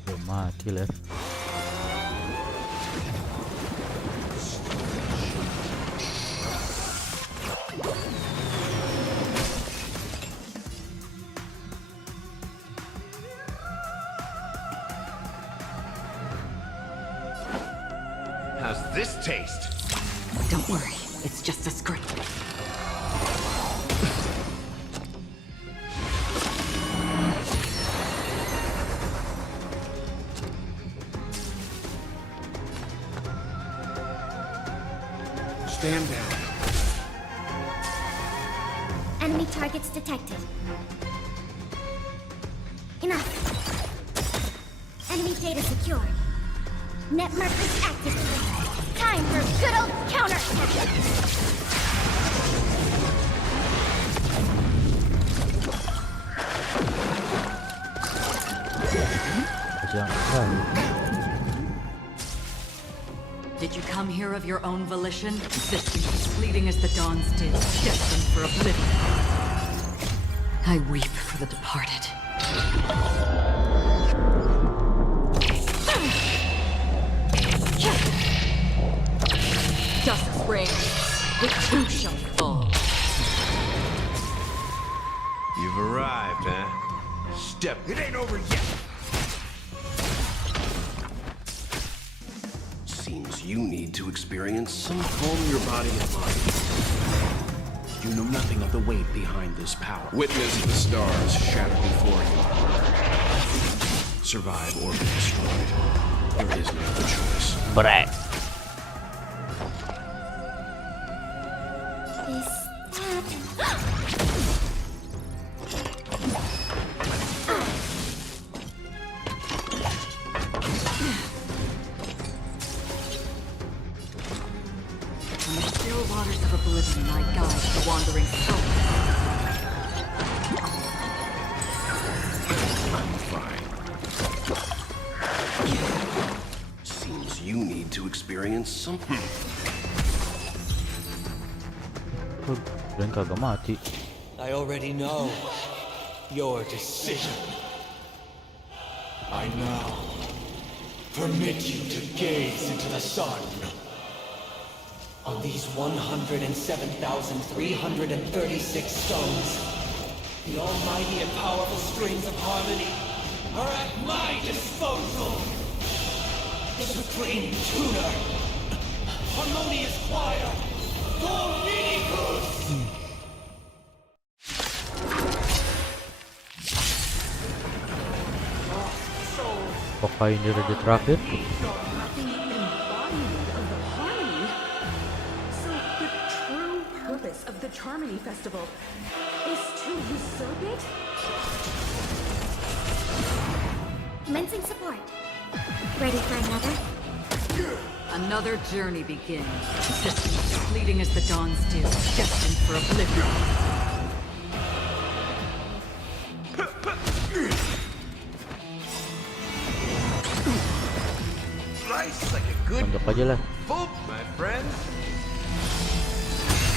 Belum mati ler. How's this taste? Don't worry, it's just a scrape. Stand down. Enemy targets detected. Enough. Enemy data secured. Net markers activated. Time for a good old counterattack. Did you come here of your own volition? Systems fleeting as the dawn's did, destined for oblivion. I weep for the departed. Dusk reigns, the two shall fall. You've arrived, huh? Step. It ain't over yet. Seems you need to experience some calm your body and mind. You know nothing of the weight behind this power. Witness the stars shatter before you. Survive or be destroyed. There is no other choice. Bareng. This In the still waters of oblivion, I guide the wandering soul. I'm fine. Seems you need to experience something. Dan kagak mati. I already know your decision. I now permit you to gaze into the sun. On these 107,336 stones, the almighty and powerful strings of harmony are at my disposal. Supreme tuner, harmonious choir, Dominicus! Apakah ini raja terakhir? The embodiment of the harmony. So the true purpose of the Charmony Festival is to usurp it? Commencing support. Ready for another? Another journey begins. Systems fleeting as the dawn's dew, destined for oblivion. Nice, like a good Mantap aja lah. boop, my friend.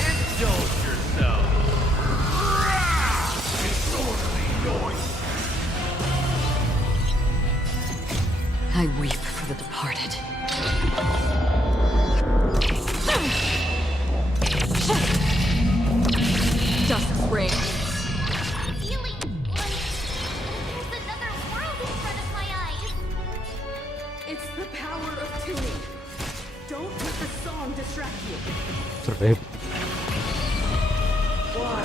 Indulge yourself. Disorderly noise. I weep for the departed. Dusk reigns. Feeling like there's another world in front of my eyes. It's the power of tuning. Don't let the song distract you. Rip. Why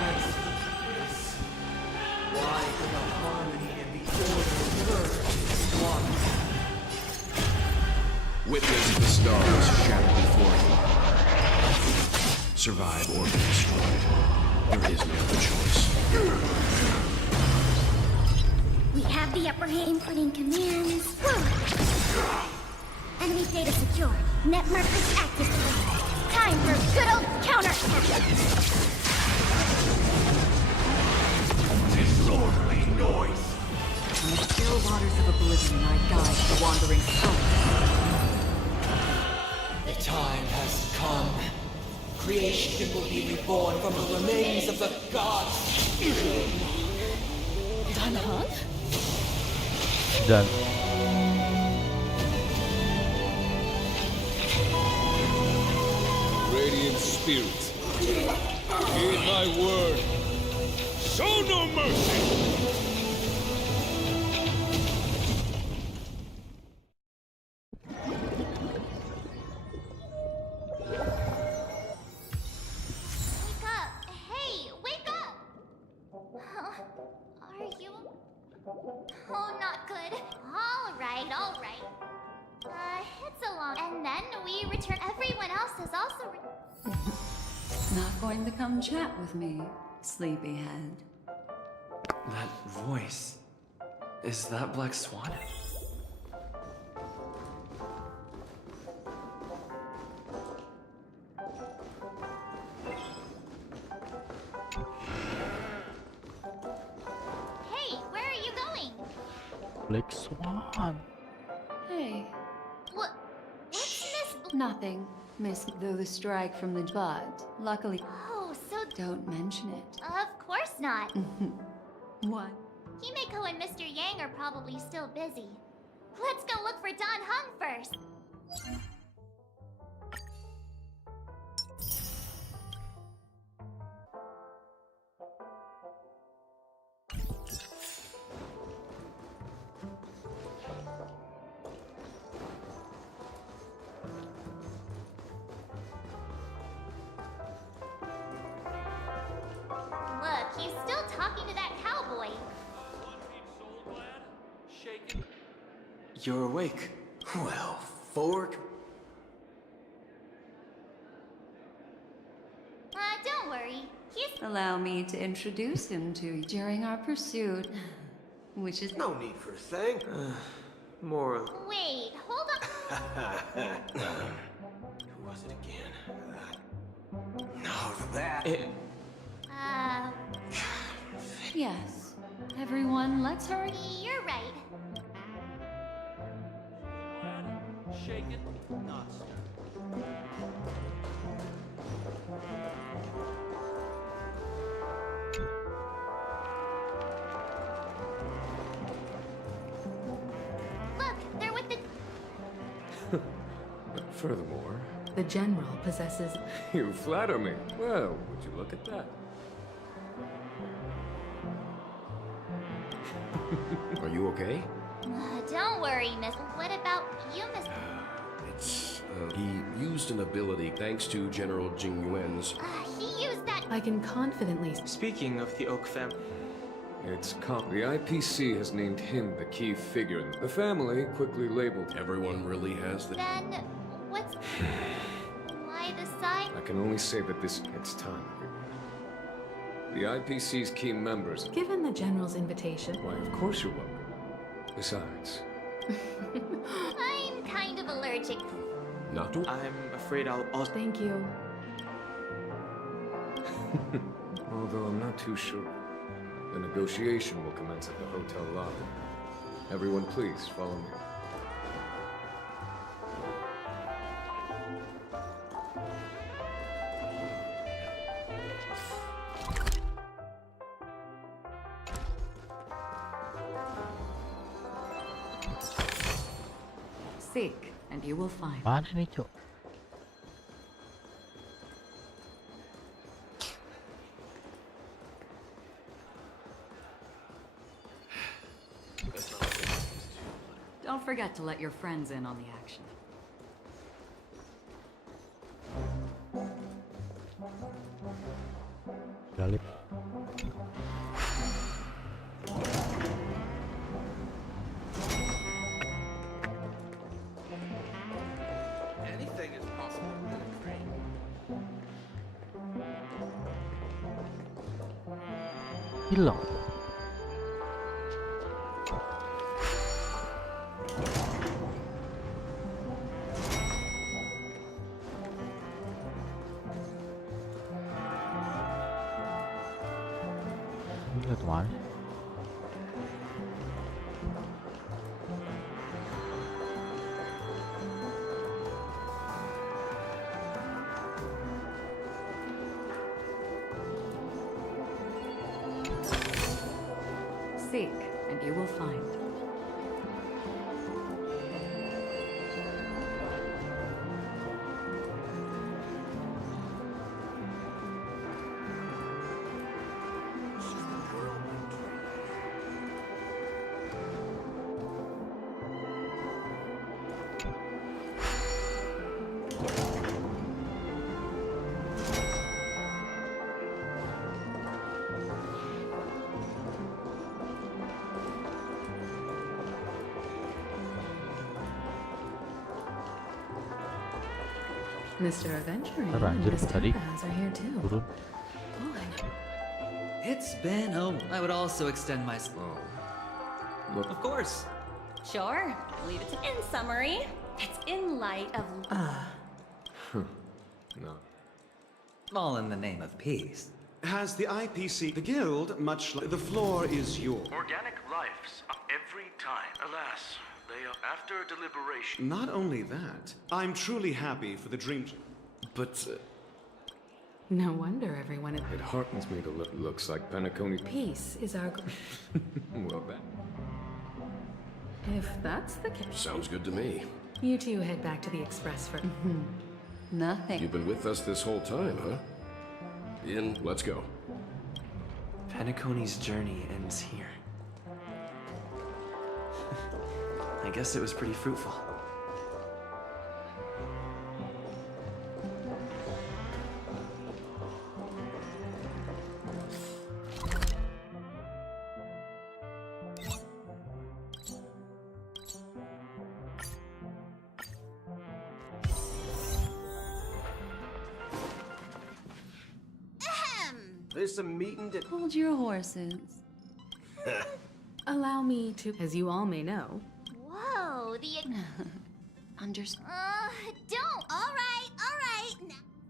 answer this? Why could the harmony and the order merge in one? Witness the stars shatter before you. Survive or be destroyed. There is no other choice. We have the upper hand. Inputting commands. Enemy data secure. Net markers activated. Time for good old counter. Disorderly noise. In the still waters of oblivion, I guide the wandering soul. The time has come. Creation will be reborn from the remains of the gods. Done, huh? Dan Radiant spirits, heed my word. Show no mercy! Wake up! Hey, wake up! Are you? Oh, not good. All right, all right. It's a long. And then we return. Everyone else has also. Not going to come chat with me, sleepyhead. That voice. Is that Black Swan? Hey, where are you going? Black Swan. Hey, What's this? nothing. Miss though the strike from the but luckily Oh, so. don't mention it. Of course not. What? Himeko and Mr. Yang are probably still busy. Let's go look for Don Hung first. Look, he's still talking to that cowboy. You're awake. Well, fork. Don't worry. He's. Allow me to introduce him to you during our pursuit, which is No need for a thing. Moral. Wait, hold on. Who was it again? No, that. yes. Everyone, let's hurry. You're right. Shaken, not stirred. Look, they're with the. Furthermore, The general possesses. you flatter me. Well, would you look at that? Are you okay? Don't worry, miss. What about you, miss? He used an ability thanks to General Jing Yuan's. He used that. I can confidently. Speaking of the Oak family, It's the IPC has named him the key figure. The family quickly labeled. Everyone really has the. Then, what's... why the sign? I can only say that it's time, everyone. The IPC's key members. Given the General's invitation. Why, of course you're welcome. Besides. I'm kind of allergic. Not to? I'm afraid I'll also. Thank you. Although I'm not too sure. The negotiation will commence at the hotel lobby. Everyone, please follow me. Seek, and you will find. Mana nih, Cok? Don't forget to let your friends in on the action. Galip. Anything is possible in a dream. Hilang. Lihat mana? Seek, and you will find. Mr. Aventuring and Miss Topaz are here too. Turun. It's been, I would also extend my... Look. Of course. Sure. Leave it to in summary. It's in light of No. All in the name of peace. Has the IPC, the guild, much like the floor is yours. Organic lives every time. Alas, they are after deliberation. Not only that, I'm truly happy for the dream. But No wonder everyone. it heartens me to look. Looks like Penacony. Peace is our. Well, then. If that's the case. Sounds good to me. You two head back to the express for. nothing. You've been with us this whole time, huh? In, let's go. Penacony's journey ends here. I guess it was pretty fruitful. There's a meeting to... Hold your horses. Allow me to, as you all may know. Whoa, the... Understand. Don't. All right.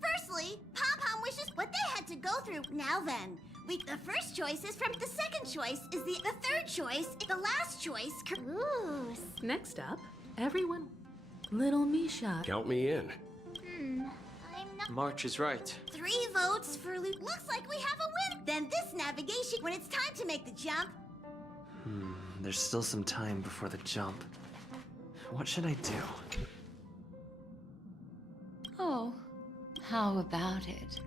Firstly, Pom-Pom wishes what they had to go through. Now then, the first choice is from the second choice is the third choice, the last choice. Ooh. Next up, everyone. Little Misha. Count me in. I'm not... March is right. 3 votes for Luke. Looks like we have a win. Then this navigation, when it's time to make the jump. There's still some time before the jump. What should I do? Oh, how about it?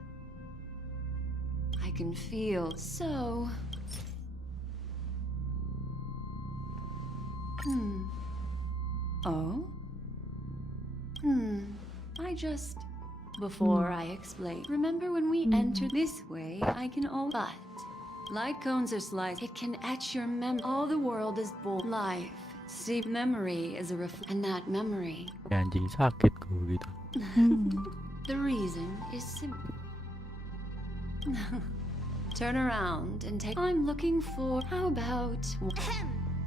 I can feel so... Oh? I just... Before I explain, remember when we entered this way, I can but Light cones are sliced. It can etch your all the world is born. Life. See, memory is a and that memory. Anjing sakit gue gitu. The reason is simple. Turn around and take. I'm looking for. How about?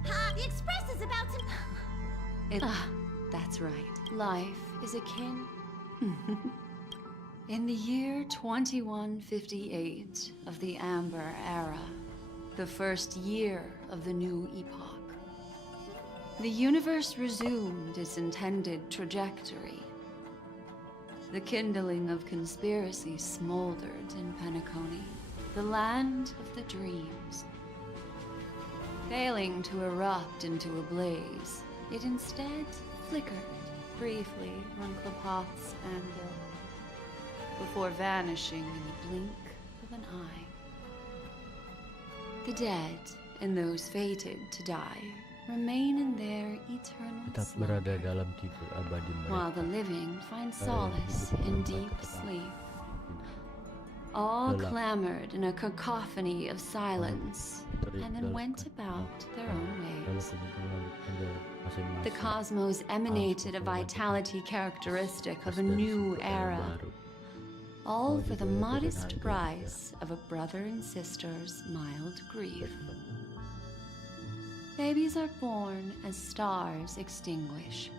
The express is about to. That's right. Life is akin. In the year 2158 of the Amber Era, the first year of the new epoch, the universe resumed its intended trajectory. The kindling of conspiracy smoldered in Penacony, the land of the dreams. Failing to erupt into a blaze, it instead flickered briefly on Klapoth's anvil, before vanishing in the blink of an eye. The dead and those fated to die remain in their eternal Tetap slumber, berada dalam tidur abadi while the mereka. living find solace in deep sleep. All clamored in a cacophony of silence, and then went about their own ways. The cosmos emanated a vitality characteristic of a new era, all for the modest price of a brother and sister's mild grief. Babies are born as stars extinguish.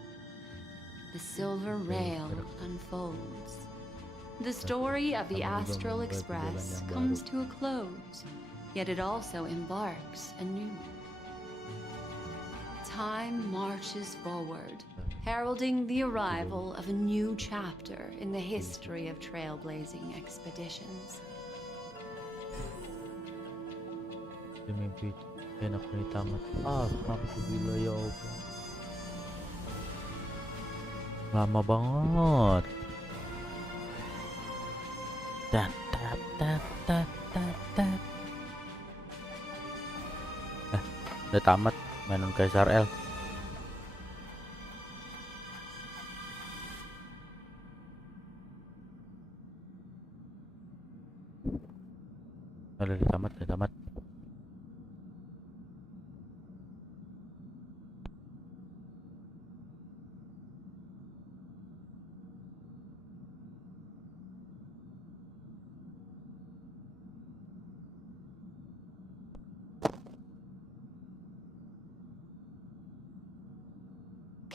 The silver rail unfolds. The story of the Astral Express comes to a close, yet it also embarks anew. Time marches forward, heralding the arrival of a new chapter in the history of trailblazing expeditions. Mimpi enak nih tamat. Alhamdulillah ya Allah. Lama banget. Tat tat tat tat tat tat. Udah tamat main Honkai SRL. Udah tamat.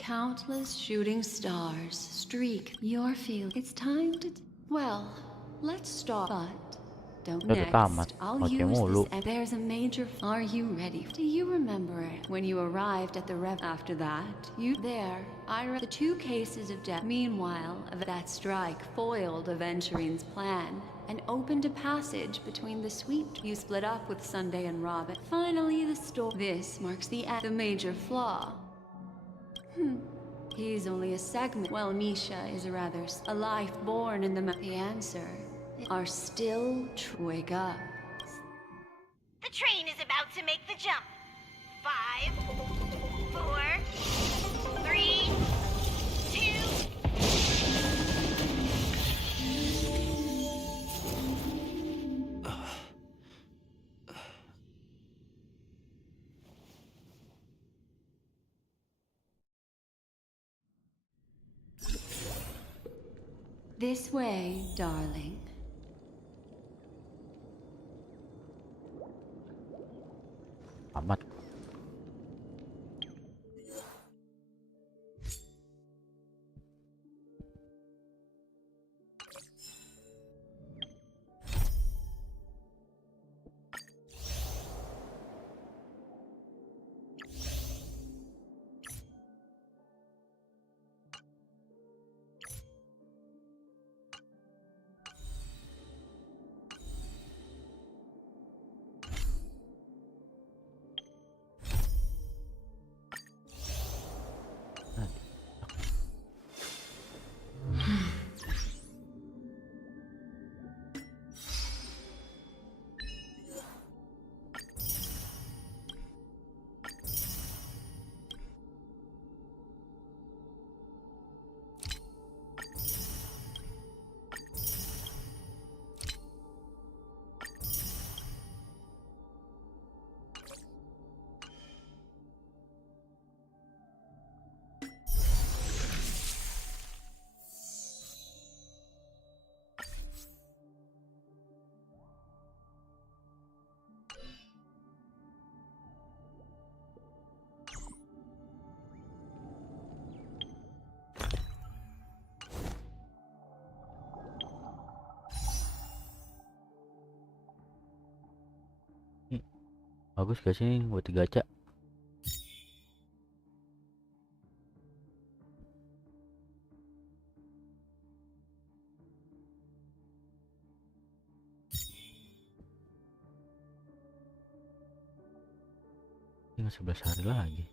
Countless shooting stars streak your field. It's time to. Well, let's start. But don't Udah tamat. I'll Oke use mulu. this. And there's a major. Are you ready? Do you remember it? When you arrived at the rev after that, I read the 2 cases of death. Meanwhile, that strike foiled Aventurine's plan and opened a passage between the suite. You split up with Sunday and Robin. Finally, the story. This marks the end. The major flaw. He's only a segment. Well, Misha is a life born in the answer are still wake up. The train is about to make the jump. 5, 4, 3, 2. This way, darling. Amat. Bagus gak sih buat gacha? Tinggal 11 hari lagi.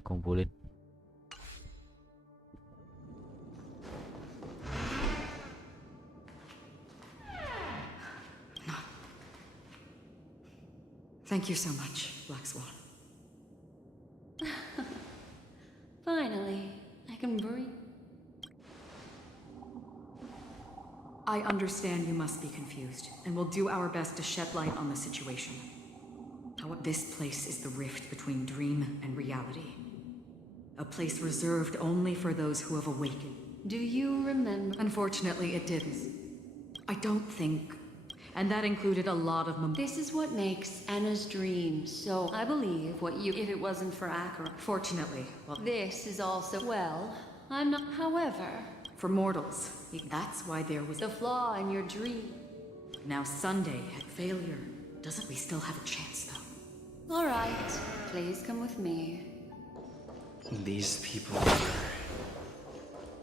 Kumpulin. Thank you so much, Black Swan. Finally, I can breathe. I understand you must be confused, and we'll do our best to shed light on the situation. However, this place is the rift between dream and reality. A place reserved only for those who have awakened. Do you remember? Unfortunately, it didn't. I don't think. And that included a lot of This is what makes Anna's dream so I believe what you if it wasn't for Akira. Fortunately, well, this is also well, I'm not however. For mortals, that's why there was the flaw in your dream. Now Sunday had failure. Doesn't we still have a chance though? Alright, please come with me. These people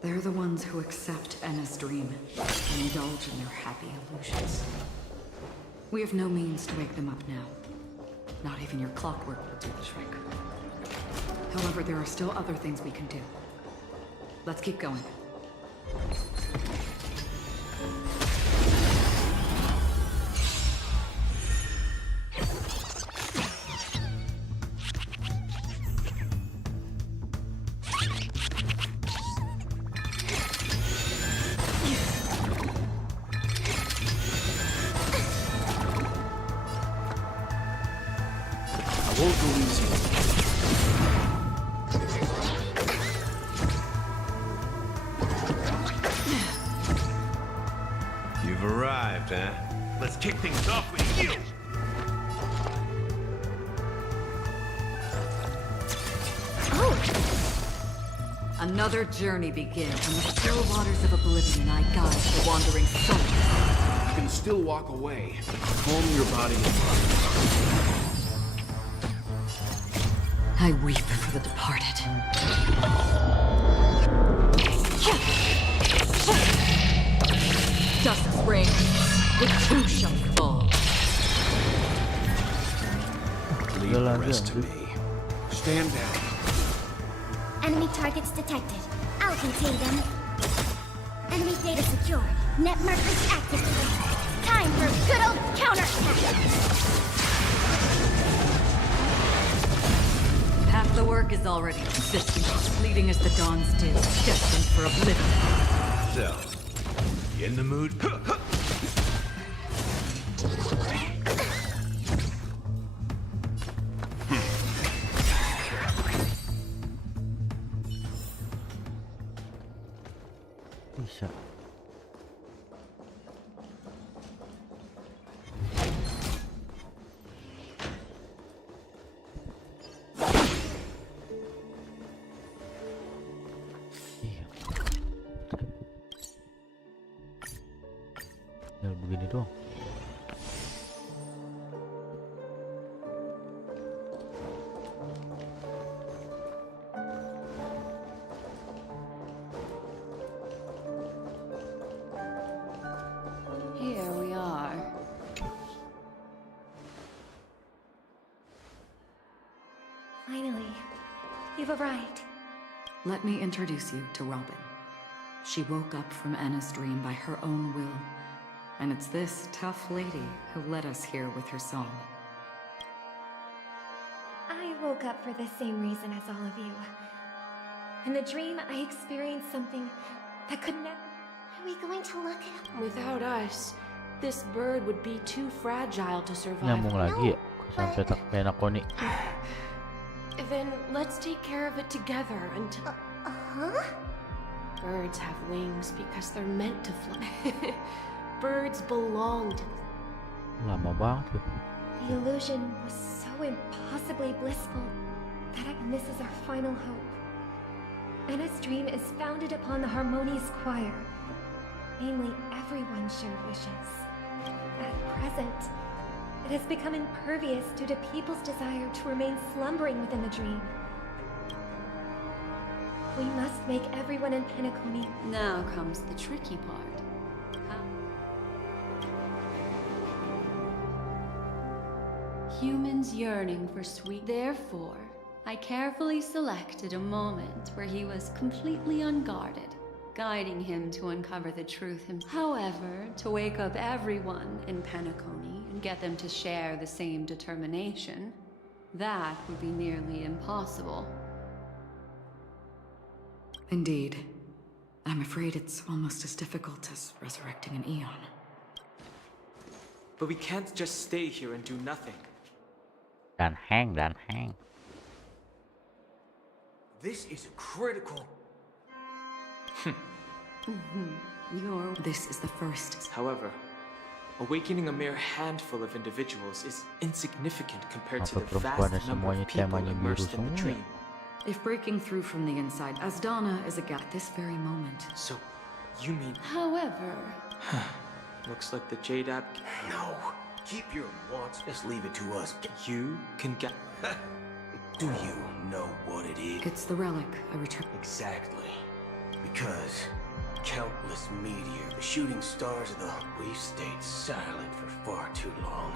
They're the ones who accept Anna's dream and indulge in their happy illusions. We have no means to wake them up now. Not even your clockwork will do the trick. However, there are still other things we can do. Let's keep going. You've arrived, huh? Let's kick things off with you! Another journey begins. In the still waters of oblivion, I guide the wandering soul. You can still walk away. Calm your body and mind. I weep for the departed. Dust reigns, the two shall fall. Leave the rest to me. Stand down. Enemy targets detected. I'll contain them. Enemy data secured. Net markers activated. Time for a good old counterattack. Half the work is already existing, fleeting as the dawn's dew, destined for oblivion. So, you in the mood? Bisa. Iya. Tinggal begini doang. Here we are. Finally, you've arrived. Let me introduce you to Robin. She woke up from Anna's dream by her own will, and it's this tough lady who led us here with her song. I woke up for the same reason as all of you. In the dream, I experienced something that could never... Are we going to look it up? Without us, this bird would be too fragile to survive. Nyambung lagi ya. Sampai tak enak nih. Then let's take care of it together until... Birds have wings because they're meant to fly. Birds belong to... Lama banget tuh. The illusion was so impossibly blissful that this is our final hope. Enna's dream is founded upon the harmonious choir. Namely, everyone shared wishes. At present, it has become impervious due to people's desire to remain slumbering within the dream. We must make everyone in Penacony. Now comes the tricky part. Humans yearning for sweet. Therefore, I carefully selected a moment where he was completely unguarded, guiding him to uncover the truth himself. However, to wake up everyone in Penacony and get them to share the same determination, that would be nearly impossible. Indeed. I'm afraid it's almost as difficult as resurrecting an Eon. But we can't just stay here and do nothing. Dan hang. This is critical. This is the first. However, awakening a mere handful of individuals is insignificant compared to the vast number of people immersed in the dream. If breaking through from the inside, Asdana is a gap this very moment. So, you mean... However... Looks like the Jade App... No. Keep your wants. Just leave it to us. You can get... Do you know what it is? It's the relic I returned. Exactly. Because countless meteor, the shooting stars of the... We've stayed silent for far too long.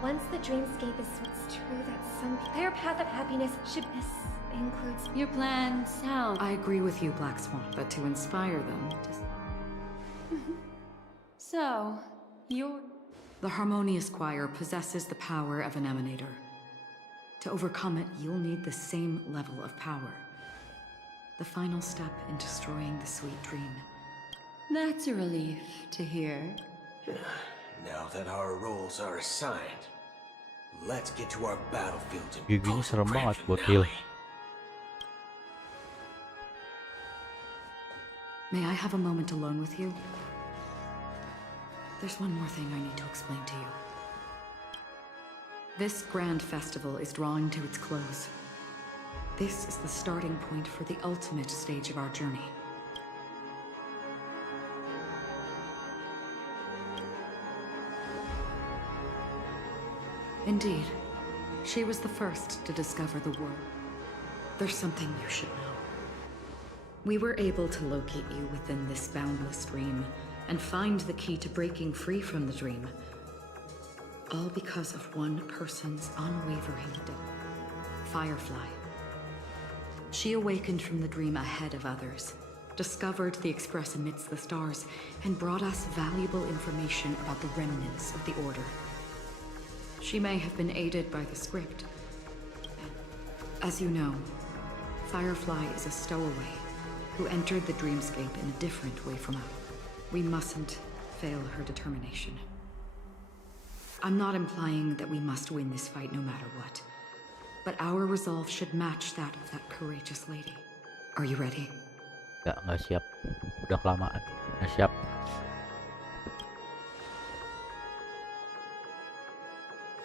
Once the dreamscape is, it's true that some their path of happiness should includes your plan sound. I agree with you, Black Swan, but to inspire them to... So, you're... The harmonious choir possesses the power of an emanator. To overcome it, you'll need the same level of power. The final step in destroying the sweet dream. That's a relief to hear. Now that our roles are assigned, let's get to our battlefields and Gini serem banget buat heal. May I have a moment alone with you? There's one more thing I need to explain to you. This grand festival is drawing to its close. This is the starting point for the ultimate stage of our journey. Indeed, she was the first to discover the world. There's something you should know. We were able to locate you within this boundless dream and find the key to breaking free from the dream. All because of one person's unwavering Firefly. She awakened from the dream ahead of others, discovered the Express amidst the stars, and brought us valuable information about the remnants of the Order. She may have been aided by the script. As you know, Firefly is a stowaway who entered the dreamscape in a different way from us. We mustn't fail her determination. I'm not implying that we must win this fight no matter what, but our resolve should match that of that courageous lady. Are you ready? Nggak siap. Udah kelamaan. Nggak siap.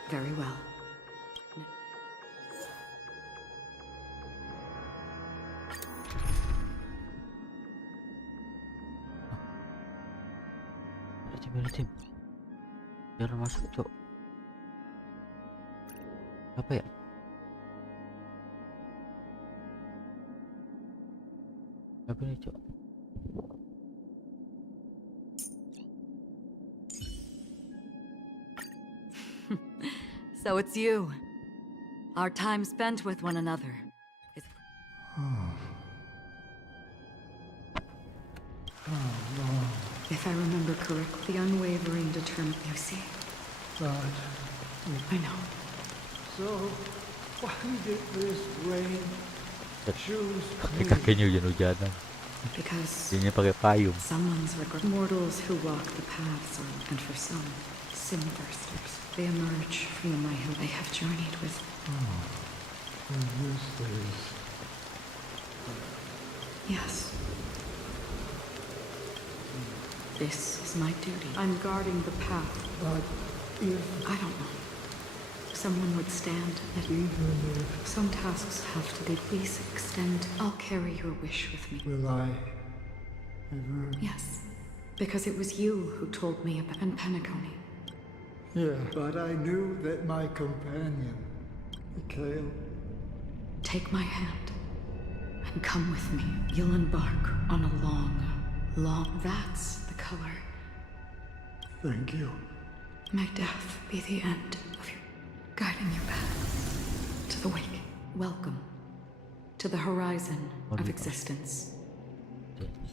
Very well. Tim. Biar masuk, Cok. Apa ya? Apa ini, Cok? So it's you. Our time spent with one another is... If I remember correctly, the unwavering determined... You see? God. I know. So, why did this rain choose me? Kakinya hujan-hujanan. Because Dia pakai payung. someone's regret. Mortals who walk the paths are, and for some, sin-thirsters. They emerge from the mayhem they have journeyed with. And this is... Yes. This is my duty. I'm guarding the path. But if... I don't know. someone would stand. Some tasks have to be. Please extend. I'll carry your wish with me. Will I ever? Yes, because it was you who told me about Penacony. Yeah, but I knew that my companion, Mikhail... Take my hand and come with me. You'll embark on a long... That's the color. Thank you. May death be the end of you, guiding you back to the wake. Welcome to the horizon of existence.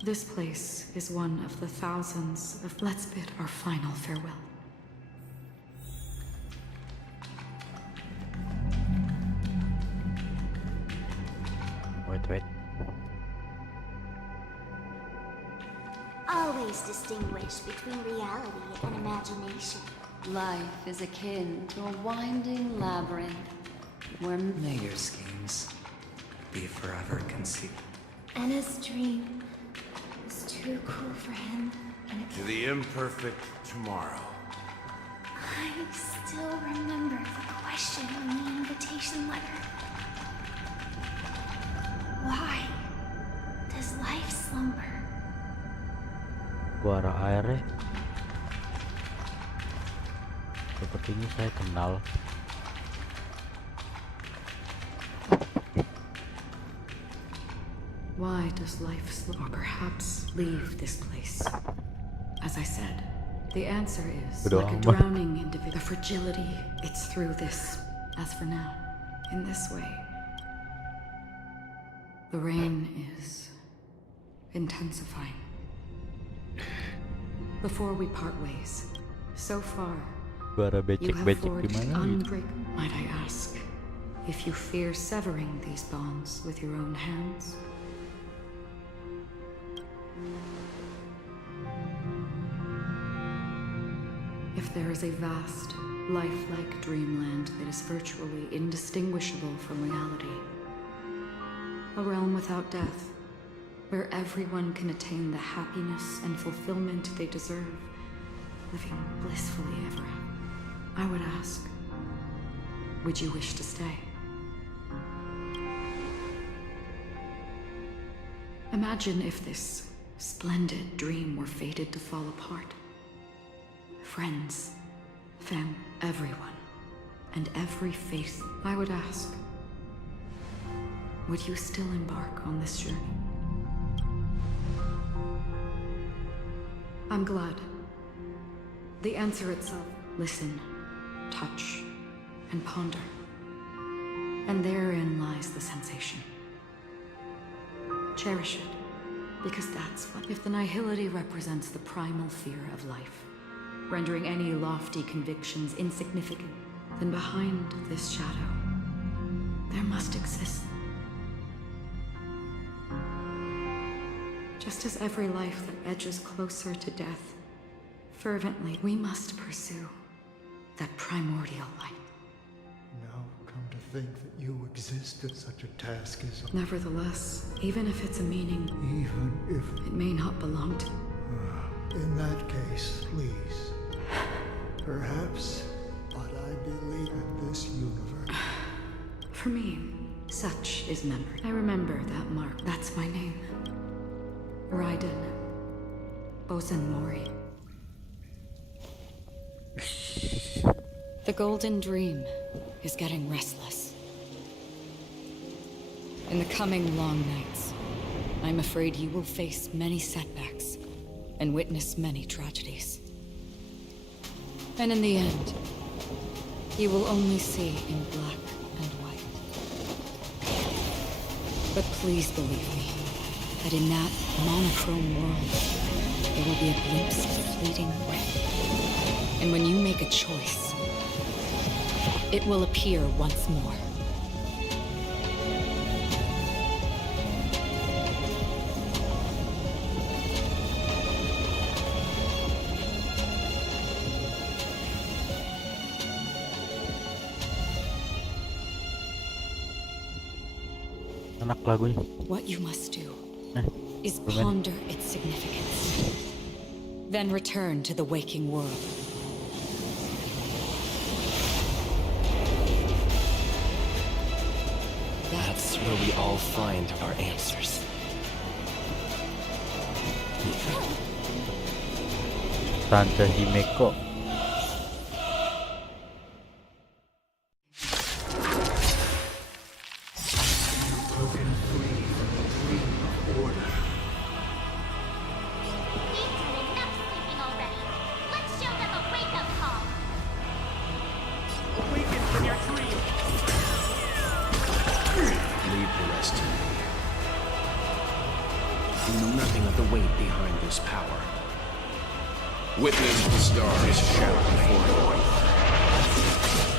This place is one of the thousands of... Let's bid our final farewell. Wait. Always distinguish between reality and imagination. Life is akin to a winding labyrinth where... May your schemes be forever concealed. Anna's dream was too cruel for him, and To the imperfect tomorrow. I still remember the question in the invitation letter. Why does life slumber? Suara airnya sepertinya saya kenal. Why does life slumber? Or perhaps leave this place? As I said, the answer is like a drowning individual. The fragility, it's through this. As for now, in this way, the rain is intensifying. Before we part ways, so far, Suara you have becek-becek forged gimana gitu. unbreakable. Might I ask if you fear severing these bonds with your own hands? If there is a vast, lifelike dreamland that is virtually indistinguishable from reality, a realm without death, where everyone can attain the happiness and fulfillment they deserve, living blissfully ever after, I would ask, would you wish to stay? Imagine if this splendid dream were fated to fall apart. Friends, family, everyone, and every faith. I would ask, would you still embark on this journey? I'm glad. The answer itself. Listen, touch, and ponder. And therein lies the sensation. Cherish it, because that's what... If the nihility represents the primal fear of life, rendering any lofty convictions insignificant, then behind this shadow, there must exist. Just as every life that edges closer to death, fervently, we must pursue that primordial light. Now, come to think that you exist as such a task is... Nevertheless, even if it's a meaning... Even if... It may not belong to... In that case, please. Perhaps, but I believe in this universe. For me, such is memory. I remember that mark. That's my name. Raiden. Mori. The Golden Dream is getting restless. In the coming long nights, I'm afraid you will face many setbacks and witness many tragedies. And in the end, you will only see in black and white. But please believe me, that in that monochrome world, there will be a glimpse of fleeting red. And when you make a choice, it will appear once more. Enak lagunya. What you must do is ponder its significance. Then return to the waking world. That's where we all find our answers. Tante Himeko. Broken free from the dream of order. Let's show them a wake-up call. Awaken from your dream. Leave the rest to me. You know nothing of the weight behind this power. Witness the stars shatter before you.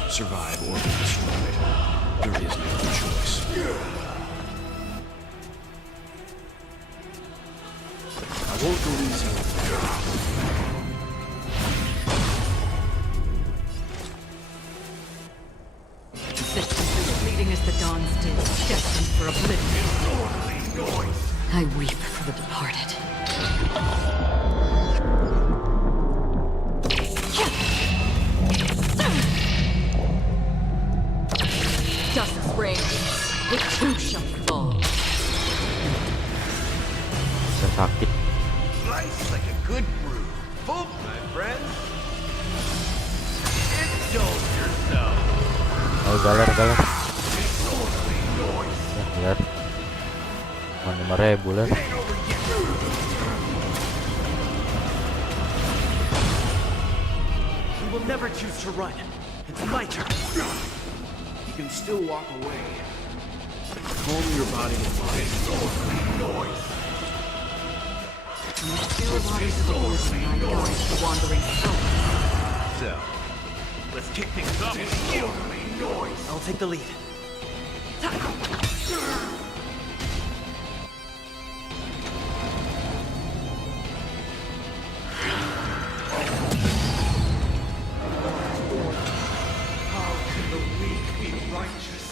Survive or be destroyed. There is no other choice. I won't go easy with you. Existence as fleeting as the dawn's did, destined for oblivion. I weep for the departed. Dust's reign, the two shall fall. Sakit. Slice like a good brew. Boom, my friend. Indulge yourself. Oh, galer. Ya, galer. 5.000 lah. We will never choose to run. It's my turn. You can still walk away. Calm your body and mind. In the still waters of the ocean, I guide the wandering soul. So, let's kick things off with you. I'll take the lead. How can the weak be righteous?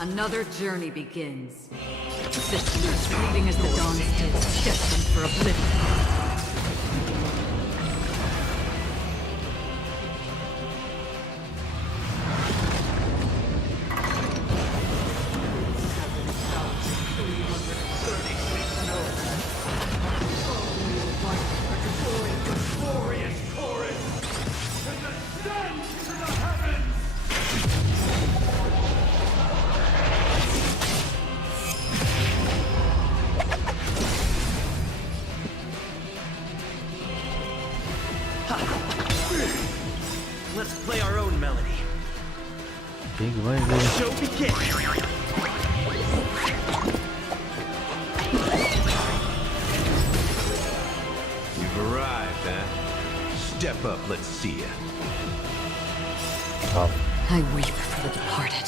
Another journey begins. Existence as fleeting as the dawn's did, destined for oblivion. Let's play our own melody. Ini gimana ini? Show begins. You've arrived, huh? Step up, let's see ya. Oh. I weep for the departed.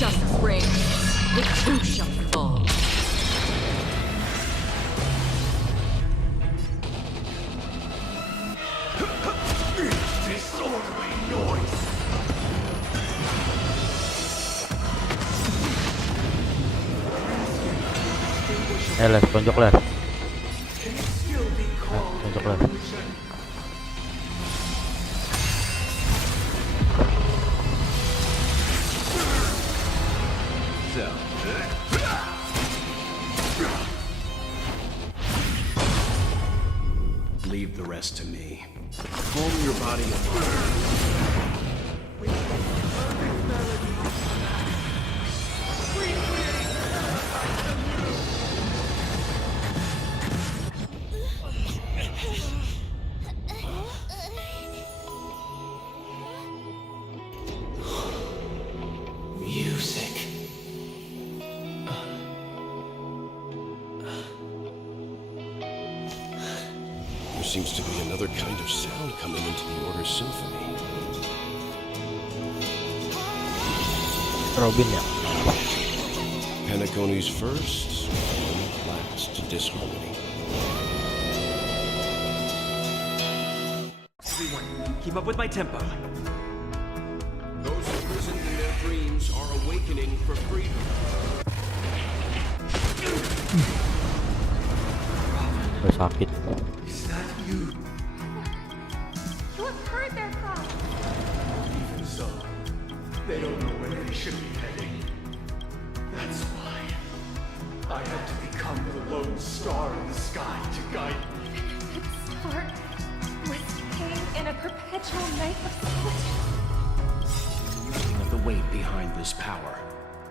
Dust's reign, the two shall fall. Disorderly noise. Les, tonjok les. Can it still be called Tonjok les. evolution? So, Leave the rest to me. Calm your body and mind. Music. There seems to be another kind of sound coming into the Order's symphony. Robin ya. Penacony's first and last disharmony. Everyone, keep up with my tempo. Those imprisoned in their dreams are awakening for freedom. Sakit. Is that you? You have heard their cry. Even so, they don't know where they should be heading. That's why I had to become the lone star in the sky to guide me. That star was hanging in a perpetual night of solitude. Nothing of the weight behind this power.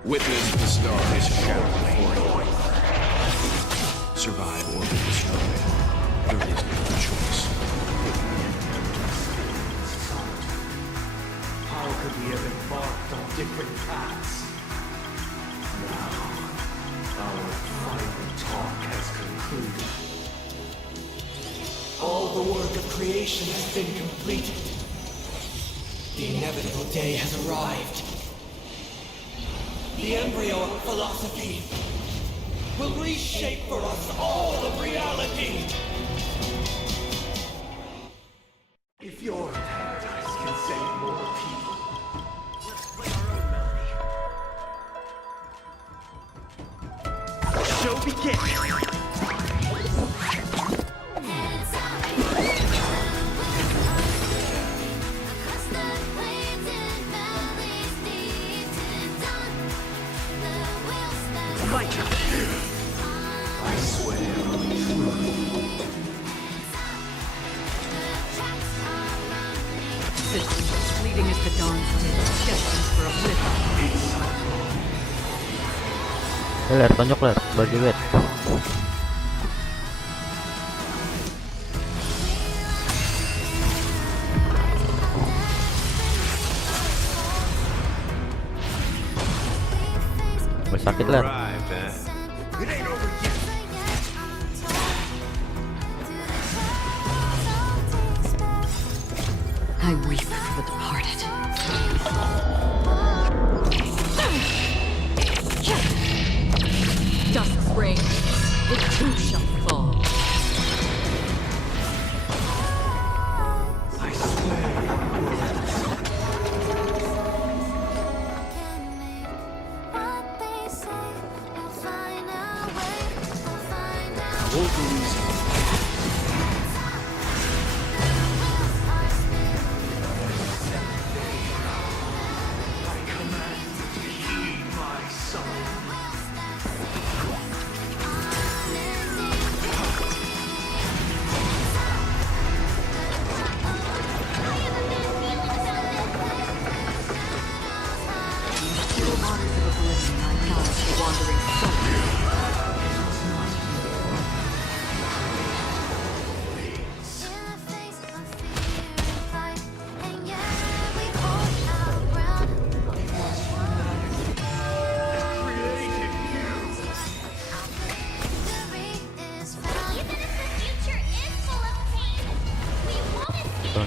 Witness the stars shatter before you. Survive or be destroyed. There is no other choice. How could we have embarked on different paths? Now, our final talk has concluded. All the work of creation has been completed. The inevitable day has arrived. The embryo of philosophy will reshape for us all of reality. If your paradise can save more people, Let's play our own melody. Show begins. My turn. I swear on truth. Fleeting as the dawn's day, destined for oblivion. Ler, tonjok ler, bagi wet. Sakit ler. It ain't over yet. I weep for the departed. Dusk's reign, it too shall fall. I swear.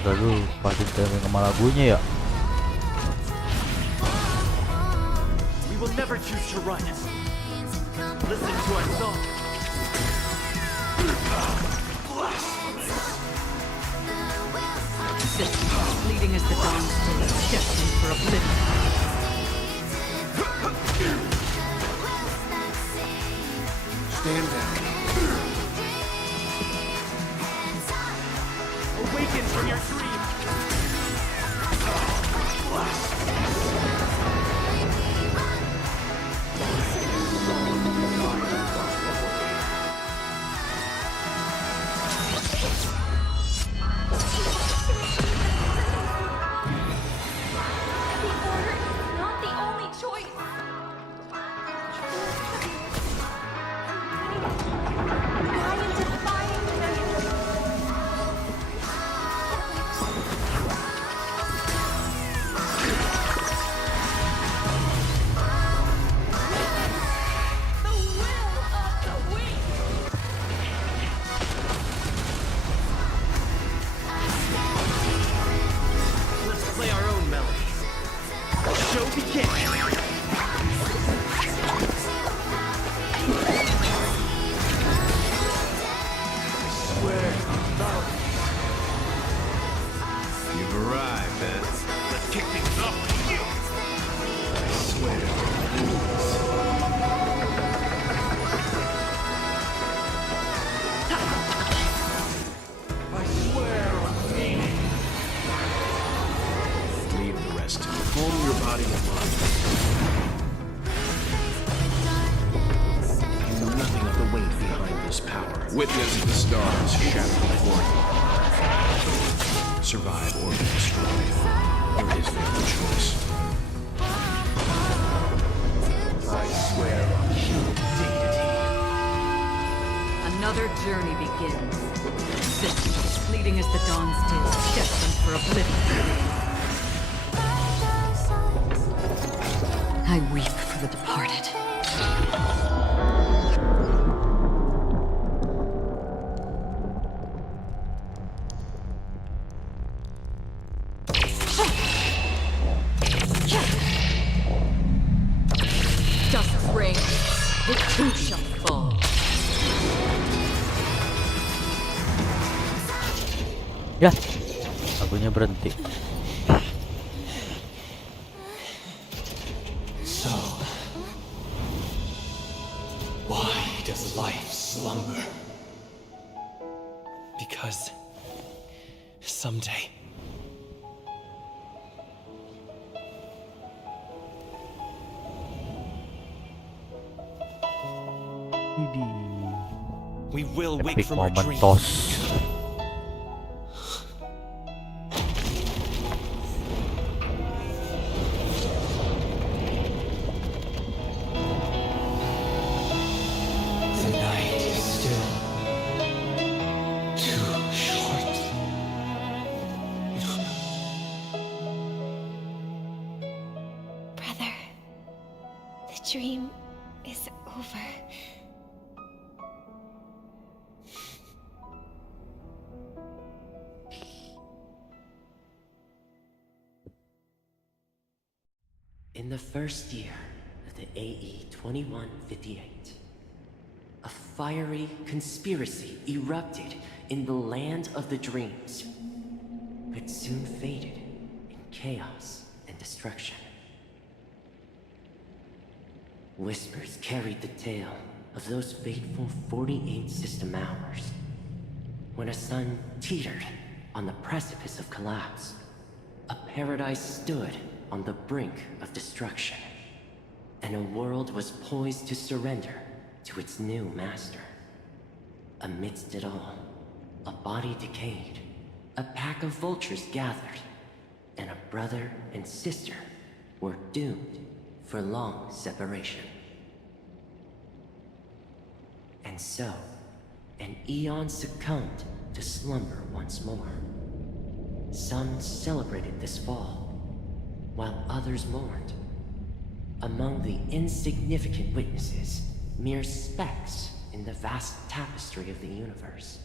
Dulu pasti sama lagunya ya. We will never choose to run. Listen to our song. Fleeting as the dawn's day, destined for oblivion. Stand down. Awaken from your dream. Show begins. Witness the stars shatter before you. Survive or be destroyed. There is no other choice. I swear on human dignity. Another journey begins. Existence, fleeting as the dawn's dew, destined for oblivion. I weep for the departed. Dust rains, the truth shall fall. Ya, lagunya berhenti. So, why does life slumber? Because someday we will wake epic from our moment dreams. toss. The night is still too short. Brother, the dream is over. In the first year of the AE 2158, a fiery conspiracy erupted in the land of the dreams, but soon faded in chaos and destruction. Whispers carried the tale of those fateful 48 system hours, when a sun teetered on the precipice of collapse. A paradise stood on the brink of destruction, and a world was poised to surrender to its new master. Amidst it all, a body decayed, a pack of vultures gathered, and a brother and sister were doomed for long separation. And so, an eon succumbed to slumber once more. Some celebrated this fall, while others mourned. Among the insignificant witnesses, mere specks in the vast tapestry of the universe.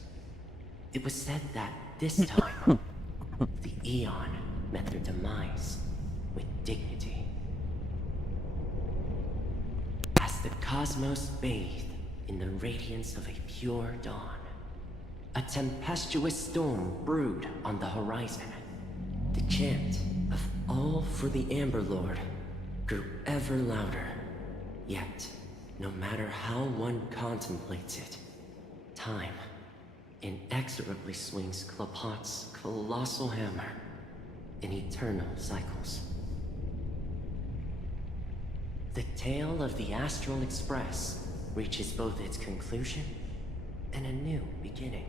It was said that this time, the Eon met their demise with dignity. As the cosmos bathed in the radiance of a pure dawn, a tempestuous storm brewed on the horizon. The chant of all for the Amber Lord grew ever louder. Yet, no matter how one contemplates it, time inexorably swings Klapot's colossal hammer in eternal cycles. The tale of the Astral Express reaches both its conclusion and a new beginning.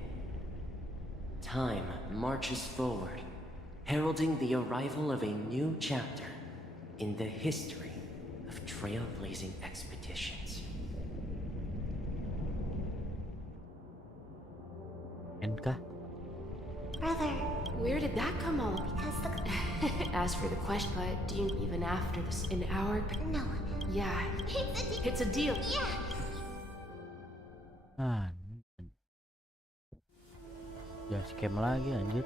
Time marches forward, heralding the arrival of a new chapter in the history of trailblazing expeditions. NK? Brother, where did that come all? Because the... As for the question, but do you even after this an hour? No. Yeah. It's a deal. Yeah. Ah, ya scam lagi anjir.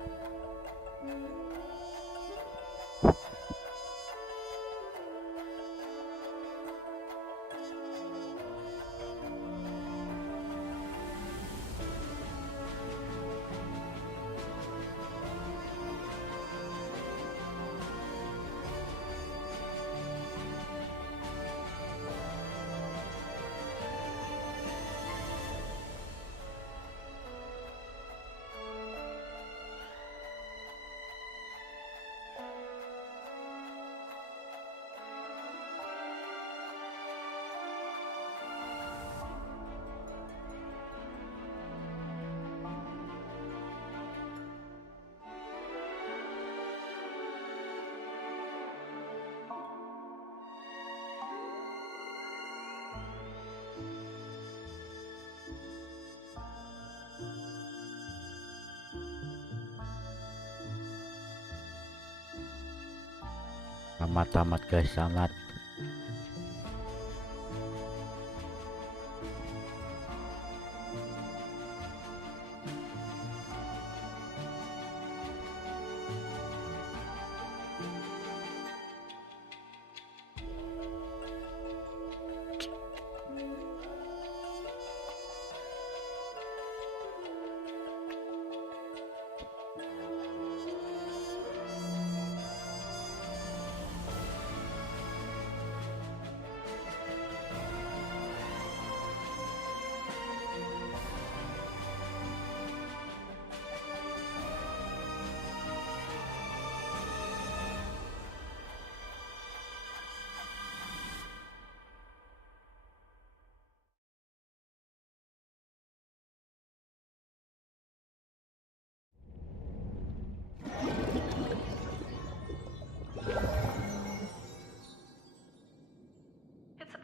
Tamat guys, tamat.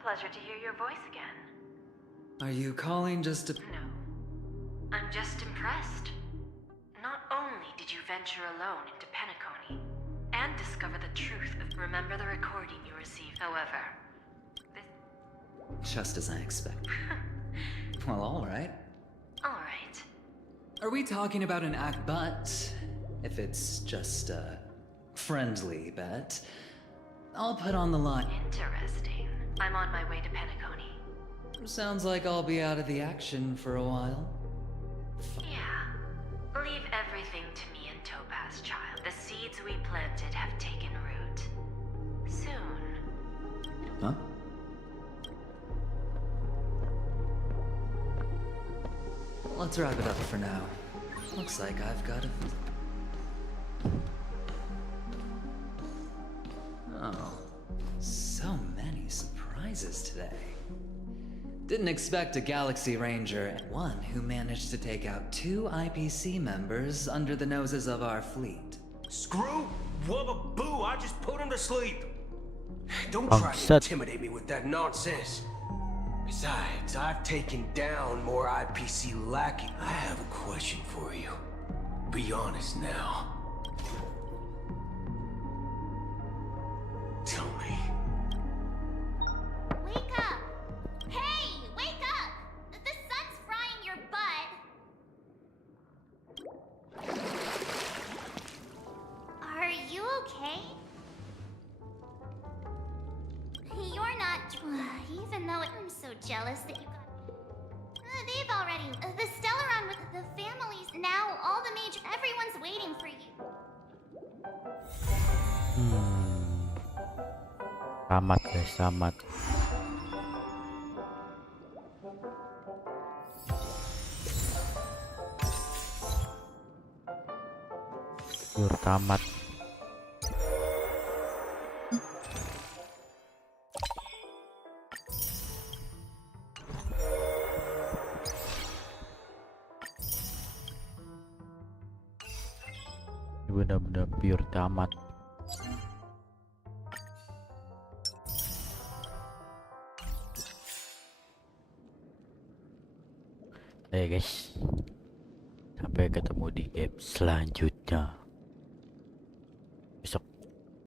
Pleasure to hear your voice again. Are you calling just to... No. I'm just impressed. Not only did you venture alone into Penacony and discover the truth of... Remember the recording you received, however. Just as I expect. Well, alright. Alright. Are we talking about an act? But if it's just a friendly bet, I'll put on the line. Interesting. I'm on my way to Penacony. Sounds like I'll be out of the action for a while. Yeah. Leave everything to me and Topaz, child. The seeds we planted have taken root. Soon. Huh? Let's wrap it up for now. Looks like I've got a... Oh. So many surprises today. Didn't expect a Galaxy Ranger and one who managed to take out 2 IPC members under the noses of our fleet. Screw? Wubba boo, I just put him to sleep. Don't try to intimidate me with that nonsense. Besides, I've taken down more IPC lacking. I have a question for you. Be honest now. Tell me. Wake up! Hey, wake up! The sun's frying your butt. Are you okay? You're not. Even though I'm so jealous that you got. They've already. The Stellaron with the families. Now all the major. Everyone's waiting for you. Tamat guys, tamat. Pure tamat. Benar-benar pure tamat. Guys, sampai ketemu di game selanjutnya.